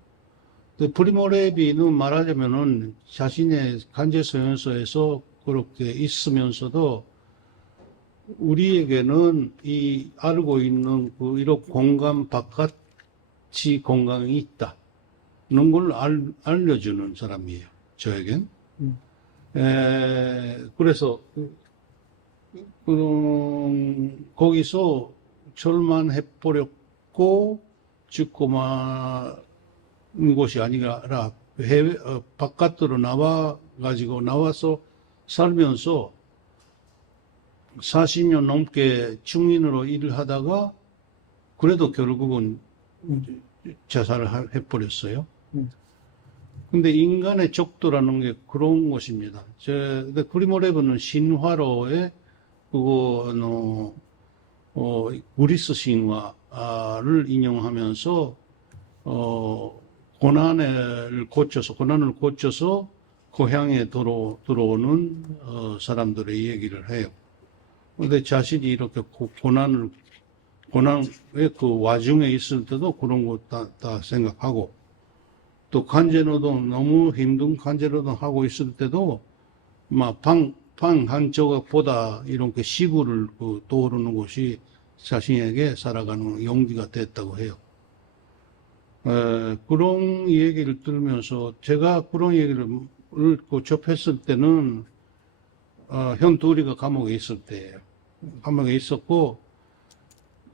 근데 프리모레비는 말하자면은 자신의 간제소연소에서 그렇게 있으면서도 우리에게는 이 알고 있는 그 1억 공간 바깥이 공간이 있다는 걸 알려주는 사람이에요. 저에겐. 그래서 거기서 절만해버렸고 죽고 만 곳이 아니라 바깥으로 나와서 살면서 40년 넘게 중인으로 일을 하다가 그래도 결국은 자살을 해버렸어요. 근데 인간의 족도라는 게 그런 것입니다. 근데 프리모레브는 신화로의 그리스 신화를 인용하면서 고난을 고쳐서 고향에 들어오는 사람들의 얘기를 해요. 근데 자신이 이렇게 고난의 그 와중에 있을 때도 그런 거 다 생각하고, 또 간제노동, 너무 힘든 간제노동 하고 있을 때도 막 방 한 조각보다 이렇게 시구를 떠오르는 것이 자신에게 살아가는 용기가 됐다고 해요. 그런 얘기를 들으면서 제가 그런 얘기를 접했을 때는 현 둘이가 감옥에 있을 때예요. 감옥에 있었고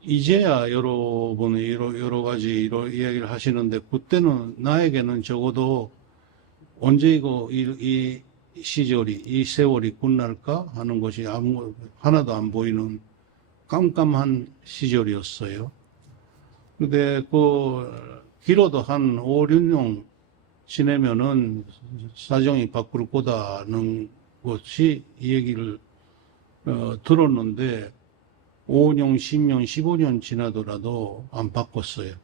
이제야 여러분이 여러 가지 이야기를 하시는데, 그때는 나에게는 적어도 언제 이 시절이, 이 세월이 끝날까 하는 것이 하나도 안 보이는 깜깜한 시절이었어요. 근데 길어도 한 5, 6년 지내면은 사정이 바뀔 거다는 것이 이 얘기를 들었는데 5년, 10년, 15년 지나더라도 안 바꿨어요.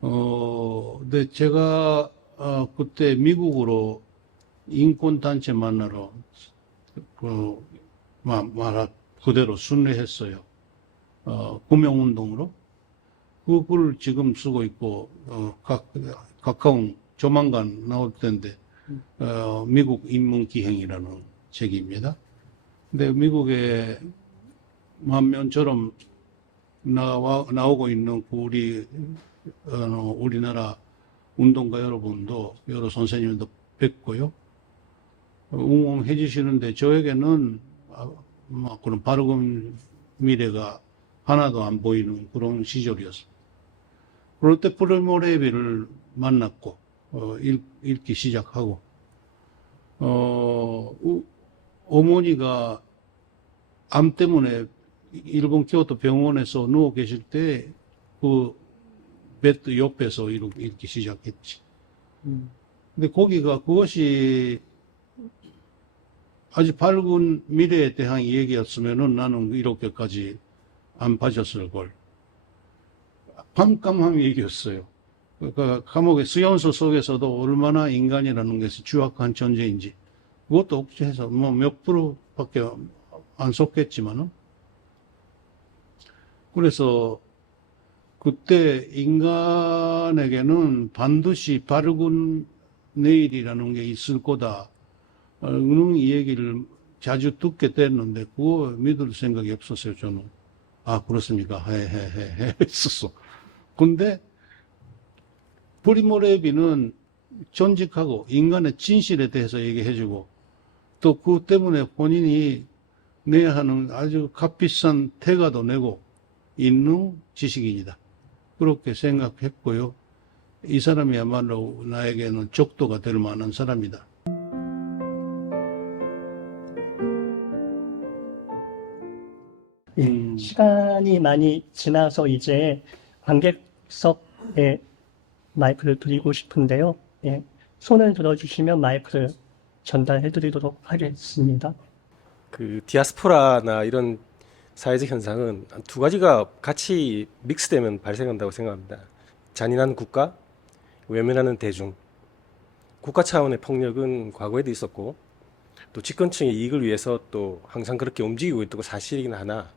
근데 제가 그때 미국으로 인권단체 만나러 그대로 순례했어요. 구명운동으로. 그 글을 지금 쓰고 있고 가까운 조만간 나올 텐데 미국 인문기행이라는 책입니다. 근데 미국에 만면처럼 나오고 있는 우리나라 운동가 여러분도 여러 선생님도 뵙고요. 응원해 주시는데 저에게는 그런 밝은 미래가 하나도 안 보이는 그런 시절이었어요. 그럴 때 프리모레비를 만났고 읽기 시작하고 어머니가 암 때문에 일본 교토 병원에서 누워 계실 때 그 베드 옆에서 읽기 시작했지. 근데 그것이 아주 밝은 미래에 대한 얘기였으면은 나는 이렇게까지 안 빠졌을 걸. 깜깜한 얘기였어요. 그러니까 감옥의 수용소 속에서도 얼마나 인간이라는 것이 추악한 존재인지 그것도 억제해서 뭐 몇 프로밖에 안 속겠지만은, 그래서 그때 인간에게는 반드시 밝은 내일이라는 게 있을 거다. 이 얘기를 자주 듣게 됐는데 그거 믿을 생각이 없었어요. 저는. 그렇습니까? 했었어. 근데 프리모레비는 전직하고 인간의 진실에 대해서 얘기해주고, 또 그 때문에 본인이 내야 하는 아주 값비싼 대가도 내고 있는 지식인이다. 그렇게 생각했고요. 이 사람이야말로 나에게는 적도가 될 만한 사람이다. 시간이 많이 지나서 이제 관객석에 마이크를 드리고 싶은데요. 예, 손을 들어주시면 마이크를 전달해 드리도록 하겠습니다. 그 디아스포라나 이런 사회적 현상은 한 두 가지가 같이 믹스되면 발생한다고 생각합니다. 잔인한 국가, 외면하는 대중. 국가 차원의 폭력은 과거에도 있었고 또 집권층의 이익을 위해서 또 항상 그렇게 움직이고 있다고 사실이긴 하나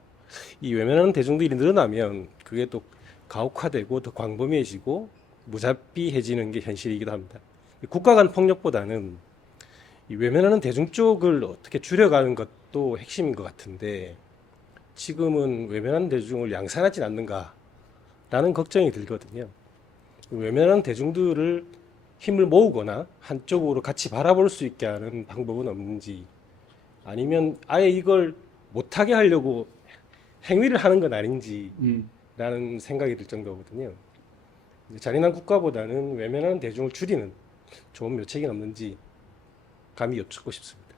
이 외면하는 대중들이 늘어나면 그게 또 가혹화되고 더 광범위해지고 무자비해지는 게 현실이기도 합니다. 국가 간 폭력보다는 이 외면하는 대중 쪽을 어떻게 줄여가는 것도 핵심인 것 같은데 지금은 외면하는 대중을 양산하진 않는가라는 걱정이 들거든요. 외면하는 대중들을 힘을 모으거나 한쪽으로 같이 바라볼 수 있게 하는 방법은 없는지 아니면 아예 이걸 못하게 하려고 행위를 하는 건 아닌지라는 생각이 들 정도거든요. 잔인한 국가보다는 외면하는 대중을 줄이는 좋은 묘책이 없는지 감히 여쭙고 싶습니다.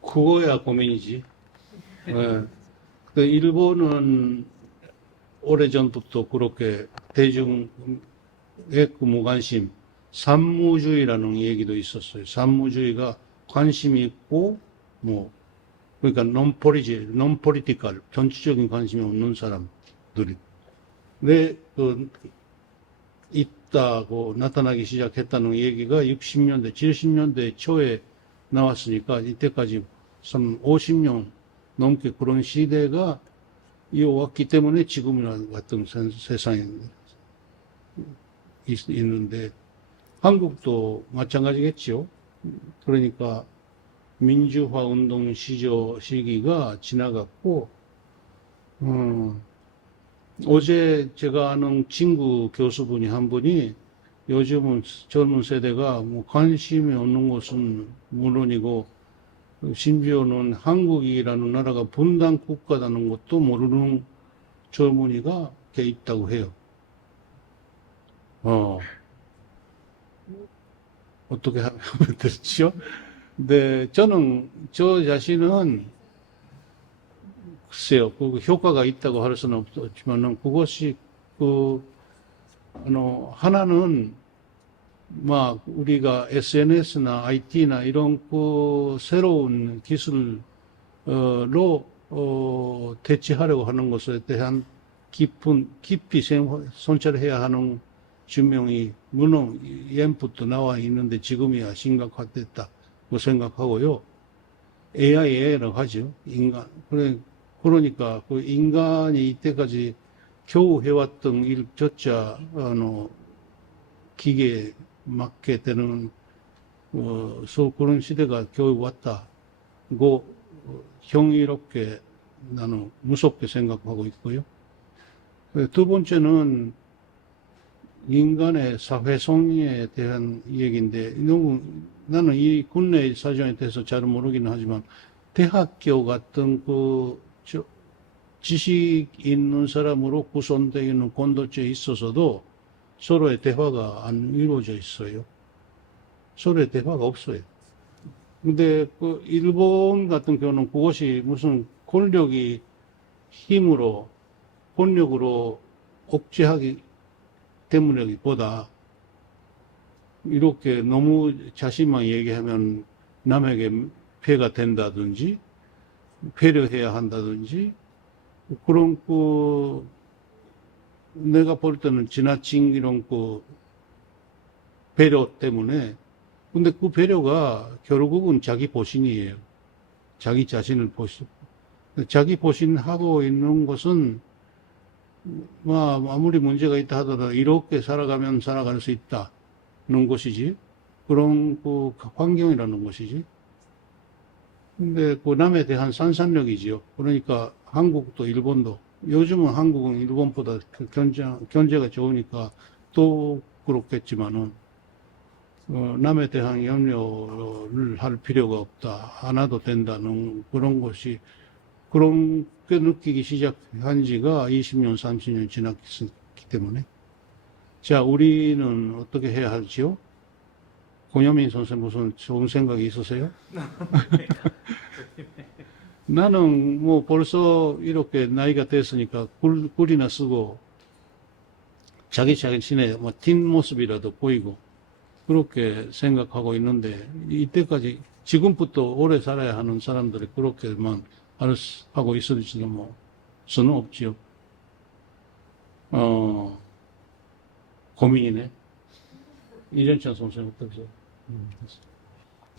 그거야 고민이지. 예. 그 일본은 오래전부터 그렇게 대중의 그 무관심, 산무주의라는 얘기도 있었어요. 산무주의가 관심이 있고, 뭐, 그러니까 non-political, 정치적인 관심이 없는 사람들이. 왜, 있다고 나타나기 시작했다는 얘기가 60년대, 70년대 초에 나왔으니까 이때까지 50년 넘게 그런 시대가 이어왔기 때문에 지금이나 같은 세상에 있는데 한국도 마찬가지겠죠. 그러니까 민주화 운동 시기가 지나갔고 어제 제가 아는 친구 교수분이 한 분이 요즘은 젊은 세대가 뭐 관심이 없는 것은 물론이고 심지어는 한국이라는 나라가 분단 국가라는 것도 모르는 젊은이가 꽤 있다고 해요. 어떻게 하면 되죠? 근데 저는 저 자신은 글쎄요, 그 효과가 있다고 할 수는 없지만은 그것이 하나는 막 우리가 SNS나 IT나 이런 그 새로운 기술로 대체하려고 하는 것에 대한 깊이 성찰해야 하는 증명이 물론 예부터 나와 있는데 지금이야 심각화됐다고 생각하고요. AI라고 하죠. 인간. 그러니까 그 인간이 이때까지 겨우 해왔던 일조차 기계에 맞게 되는 그런 시대가 겨우 왔다고 경이롭게 나는 무섭게 생각하고 있고요. 두 번째는 인간의 사회성에 대한 얘기인데 나는 이 국내 사정에 대해서 잘 모르기는 하지만 대학교 같은 지식 있는 사람으로 구성되어 있는 공동체에 있어서도 서로의 대화가 안 이루어져 있어요. 서로의 대화가 없어요. 근데 일본 같은 경우는 그것이 무슨 권력으로 억제하기 때문이기보다 이렇게 너무 자신만 얘기하면 남에게 폐가 된다든지 배려해야 한다든지 그런 내가 볼 때는 지나친 이런 배려 때문에 근데 그 배려가 결국은 자기 보신이에요. 자기 자신을 자기 보신하고 있는 것은 아무리 문제가 있다 하더라도 이렇게 살아가면 살아갈 수 있다는 것이지 그런 환경이라는 것이지. 근데 남에 대한 산산력이지요. 그러니까 한국도 일본도 요즘은 한국은 일본보다 경제가 좋으니까 또 그렇겠지만은 남에 대한 염려를 할 필요가 없다. 안 해도 된다는 그런 것이 그런 게 느끼기 시작한 지가 20년, 30년 지났기 때문에. 자, 우리는 어떻게 해야 할지요? 고현민 선생 무슨 좋은 생각이 있으세요? 나는 뭐 벌써 이렇게 나이가 됐으니까 굴이나 쓰고 자기 자신의 뭐 뒷모습이라도 보이고 그렇게 생각하고 있는데 이때까지 지금부터 오래 살아야 하는 사람들이 그렇게만 하고 있을지도 뭐 수는 없지요. 고민이네. 이전찬 선생 어떠세요?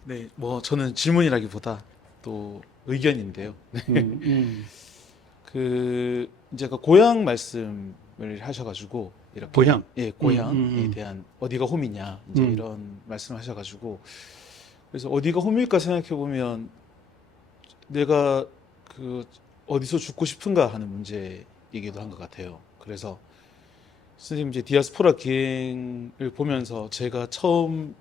네, 뭐 저는 질문이라기보다 또 의견인데요. 그 이제 그 고향 말씀을 하셔가지고 이렇게 고향. 예, 고향에 대한 어디가 홈이냐 이제 이런 말씀을 하셔가지고 그래서 어디가 홈일까 생각해 보면 내가 그 어디서 죽고 싶은가 하는 문제이기도 한 것 같아요. 그래서 선생님 이제 디아스포라 기행을 보면서 제가 처음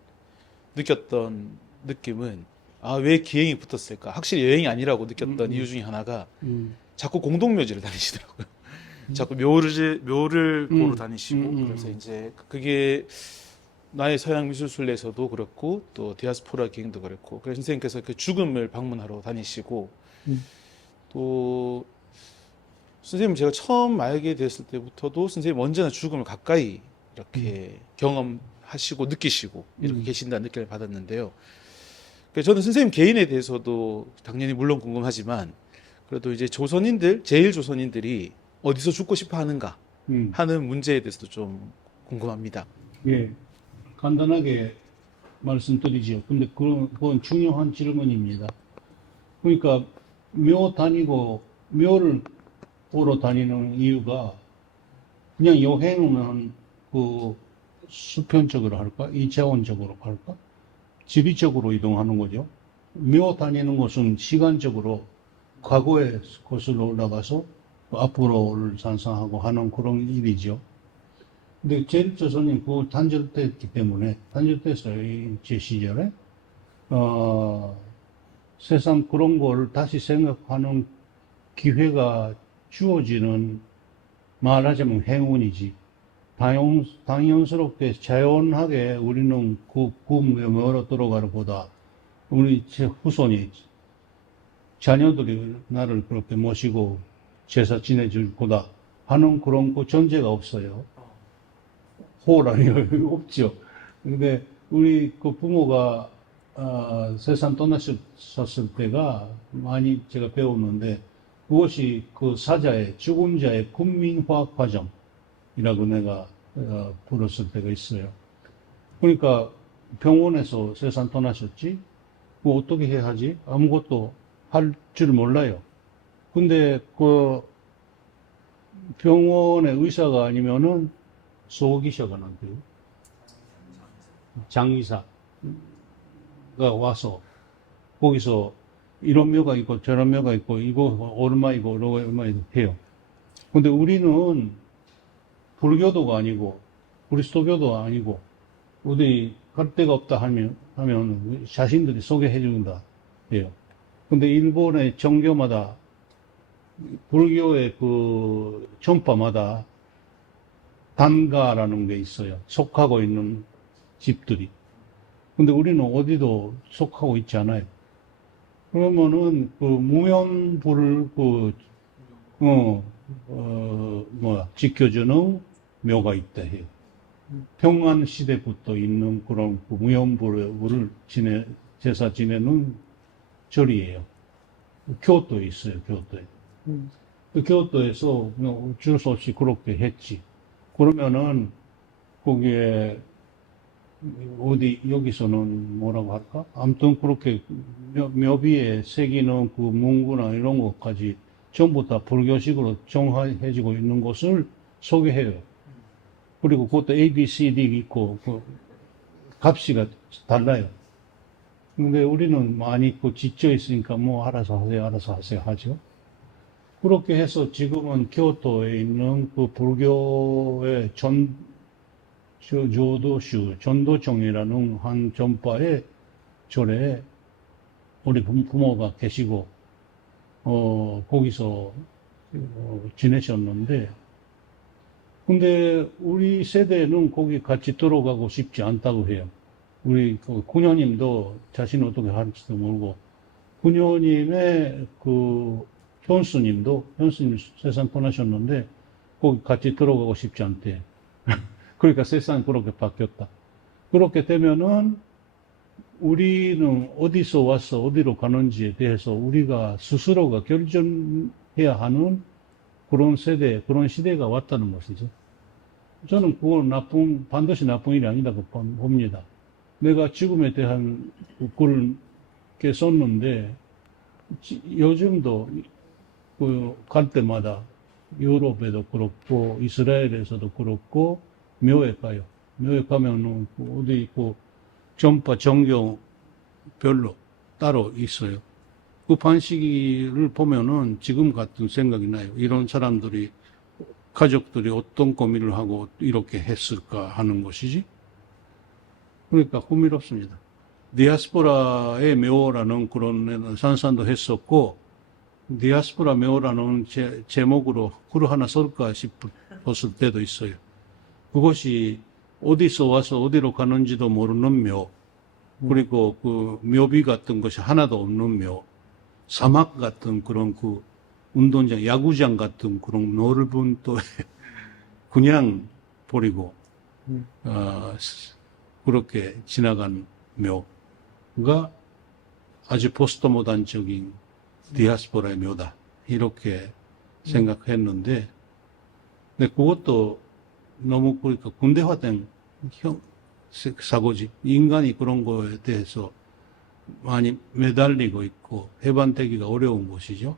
느꼈던 느낌은 아, 왜 기행이 붙었을까? 확실히 여행이 아니라고 느꼈던 이유 중에 하나가 자꾸 공동묘지를 다니시더라고요. 자꾸 묘를 보러 다니시고 그래서 이제 그게 나의 서양 미술순례에서도 그렇고 또 디아스포라 기행도 그렇고 그래서 선생님께서 그 죽음을 방문하러 다니시고 또 선생님 제가 처음 알게 됐을 때부터도 선생님 언제나 죽음을 가까이 이렇게 경험하시고 느끼시고 이렇게 계신다는 느낌을 받았는데요. 그래서 저는 선생님 개인에 대해서도 당연히 물론 궁금하지만 그래도 이제 제일 조선인들이 어디서 죽고 싶어 하는가 하는 문제에 대해서도 좀 궁금합니다. 예, 간단하게 말씀드리죠. 근데 그건 중요한 질문입니다. 그러니까 묘를 보러 다니는 이유가 그냥 여행은 그 수평적으로 할까? 이차원적으로 할까? 지리적으로 이동하는 거죠. 묘 다니는 것은 시간적으로 과거의 곳으로 올라가서 앞으로를 상상하고 하는 그런 일이죠. 근데 제일조선이 그 단절됐기 때문에, 단절됐어요. 제 시절에. 세상 그런 걸 다시 생각하는 기회가 주어지는, 말하자면 행운이지. 당연스럽게 자연하게 우리는 그 묘로 들어가는 보다 우리 제 후손이 자녀들이 나를 그렇게 모시고 제사 지내줄 보다 하는 그런 그 전제가 없어요. 호라니 없죠. 근데 우리 그 부모가 세상 떠나셨을 때가 많이 제가 배웠는데 그것이 그 사자의 죽음자의 군민화 과정이라고 내가 불렀을 때가 있어요. 그러니까 병원에서 세상 떠나셨지? 뭐 어떻게 해야 하지? 아무것도 할 줄 몰라요. 근데 그 병원의 의사가 아니면은 소기셔가 난대요. 장의사가 와서 거기서 이런 묘가 있고 저런 묘가 있고 이거 얼마이고 얼마이고 해요. 근데 우리는 불교도가 아니고 그리스도교도 아니고 어디 갈 데가 없다 하면 자신들이 소개해 준다 해요. 근데 일본의 정교마다 불교의 그 전파마다 단가라는 게 있어요. 속하고 있는 집들이. 근데 우리는 어디도 속하고 있지 않아요. 그러면은 그 무연불을 지켜주는 묘가 있다 해요. 평안 시대부터 있는 그런 그 무연불을 제사 지내는 절이에요. 교토에 있어요, 교토에. 교토에서 어쩔 수 없이 그렇게 했지. 그러면은 거기에 여기서는 뭐라고 할까? 아무튼 그렇게 묘비에 새기는 그 문구나 이런 것까지 전부 다 불교식으로 정화해지고 있는 것을 소개해요. 그리고 그것도 A, B, C, D 있고, 그 값이가 달라요. 근데 우리는 많이 그 지쳐 있으니까 뭐 알아서 하세요 하죠. 그렇게 해서 지금은 교토에 있는 그 불교의 전도총이라는 한 전파의 절에 우리 부모가 계시고 거기서 지내셨는데, 근데 우리 세대는 거기 같이 들어가고 싶지 않다고 해요. 우리 그 군녀님도 자신 어떻게 할지도 모르고, 군녀님의 그 현수님 세상 떠나셨는데, 거기 같이 들어가고 싶지 않대. 그러니까 세상이 그렇게 바뀌었다. 그렇게 되면은 우리는 어디서 와서 어디로 가는지에 대해서 우리가 스스로가 결정해야 하는 그런 세대, 그런 시대가 왔다는 것이죠. 저는 그건 반드시 나쁜 일이 아니라고 봅니다. 내가 죽음에 대한 글을 이렇게 썼는데, 요즘도 갈 때마다 유럽에도 그렇고, 이스라엘에서도 그렇고, 묘에 가요. 묘에 가면은 어디 전파 정교별로 따로 있어요. 그 방식을 보면은 지금 같은 생각이 나요. 이런 사람들이, 가족들이 어떤 고민을 하고 이렇게 했을까 하는 것이지. 그러니까 흥미롭습니다. 디아스포라의 묘라는 그런 산산도 했었고, 디아스포라 묘라는 제목으로 글 하나 쓸까 싶었을 때도 있어요. 그것이 어디서 와서 어디로 가는지도 모르는 묘, 그리고 그 묘비 같은 것이 하나도 없는 묘, 사막 같은 그런 그 운동장, 야구장 같은 그런 넓은 또 그냥 버리고, 그렇게 지나간 묘가 아주 포스트모던적인 디아스포라의 묘다. 이렇게 생각했는데, 근데 그것도 너무 그러니까 군대화된 사고지. 인간이 그런 거에 대해서 많이 매달리고 있고 해방되기가 어려운 것이죠.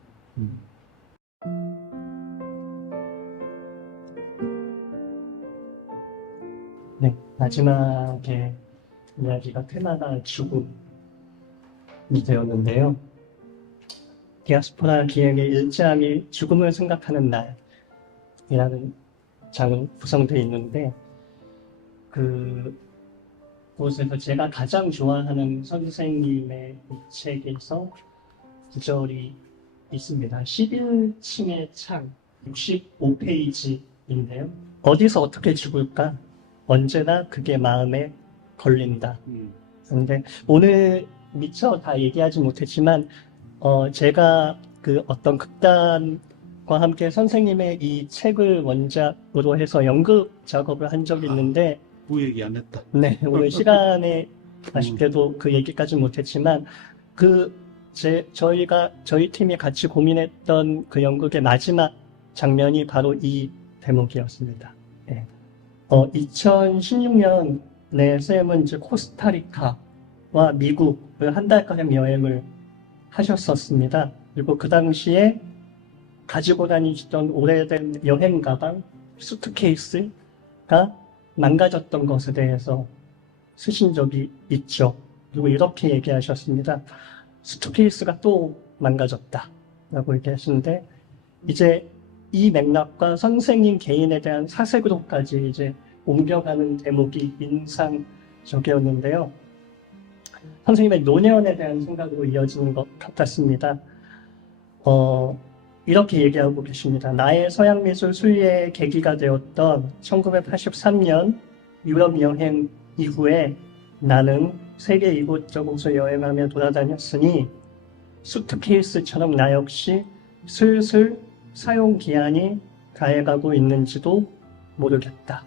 네, 마지막에 이야기가 테마가 죽음이 되었는데요. 디아스포라 기획의 1장이 죽음을 생각하는 날이라는 장은 구성되어 있는데, 그곳에서 제가 가장 좋아하는 선생님의 이 책에서 구절이 있습니다. 11층의 창 65페이지인데요. 어디서 어떻게 죽을까? 언제나 그게 마음에 걸린다. 근데 오늘 미처 다 얘기하지 못했지만, 제가 그 어떤 극단과 함께 선생님의 이 책을 원작으로 해서 연극 작업을 한 적이 있는데, 그 얘기 안 했다. 네, 오늘 시간에 아쉽게도 그 얘기까지 못했지만, 저희 팀이 같이 고민했던 그 연극의 마지막 장면이 바로 이 대목이었습니다. 네. 2016년에 쌤은 이제 코스타리카와 미국을 한 달가량 여행을 하셨었습니다. 그리고 그 당시에 가지고 다니시던 오래된 여행 가방, 수트케이스가 망가졌던 것에 대해서 쓰신 적이 있죠. 그리고 이렇게 얘기하셨습니다. 수트케이스가 또 망가졌다 라고 얘기하시는데, 이제 이 맥락과 선생님 개인에 대한 사색으로까지 이제 옮겨가는 대목이 인상적이었는데요. 선생님의 노년에 대한 생각으로 이어지는 것 같았습니다. 이렇게 얘기하고 계십니다. 나의 서양미술 수리의 계기가 되었던 1983년 유럽 여행 이후에 나는 세계 이곳저곳을 여행하며 돌아다녔으니 수트케이스처럼 나 역시 슬슬 사용 기한이 가해가고 있는지도 모르겠다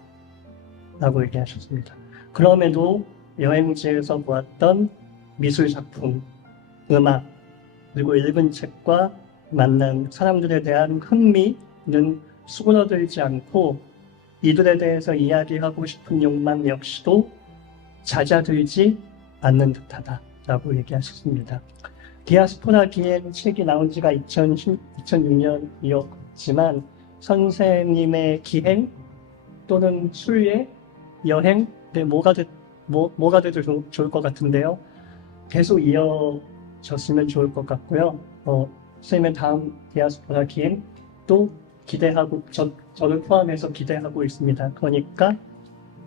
라고 얘기하셨습니다. 그럼에도 여행지에서 보았던 미술작품, 음악, 그리고 읽은 책과 만난 사람들에 대한 흥미는 수그러들지 않고 이들에 대해서 이야기하고 싶은 욕망 역시도 잦아들지 않는 듯하다 라고 얘기하셨습니다. 디아스포라 기행 책이 나온 지가 2006년이었지만 선생님의 기행 또는 순례, 여행, 뭐가 돼도 좋을 것 같은데요. 계속 이어졌으면 좋을 것 같고요. 선생님의 다음 디아스포라 기행 또 기대하고, 저를 포함해서 기대하고 있습니다. 그러니까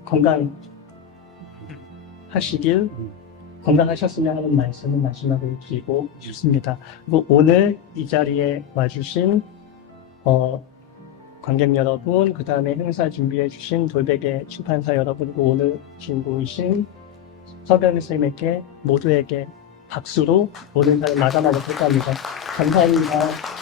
건강하시길 건강하셨으면 하는 말씀을 마지막으로 드리고 싶습니다. 그리고 오늘 이 자리에 와주신 관객 여러분, 그 다음에 행사 준비해 주신 돌베개 출판사 여러분, 그리고 오늘 진보이신 서경 선생님에게 모두에게 박수로 모든 사람 마감하도록 합니다. 감사합니다.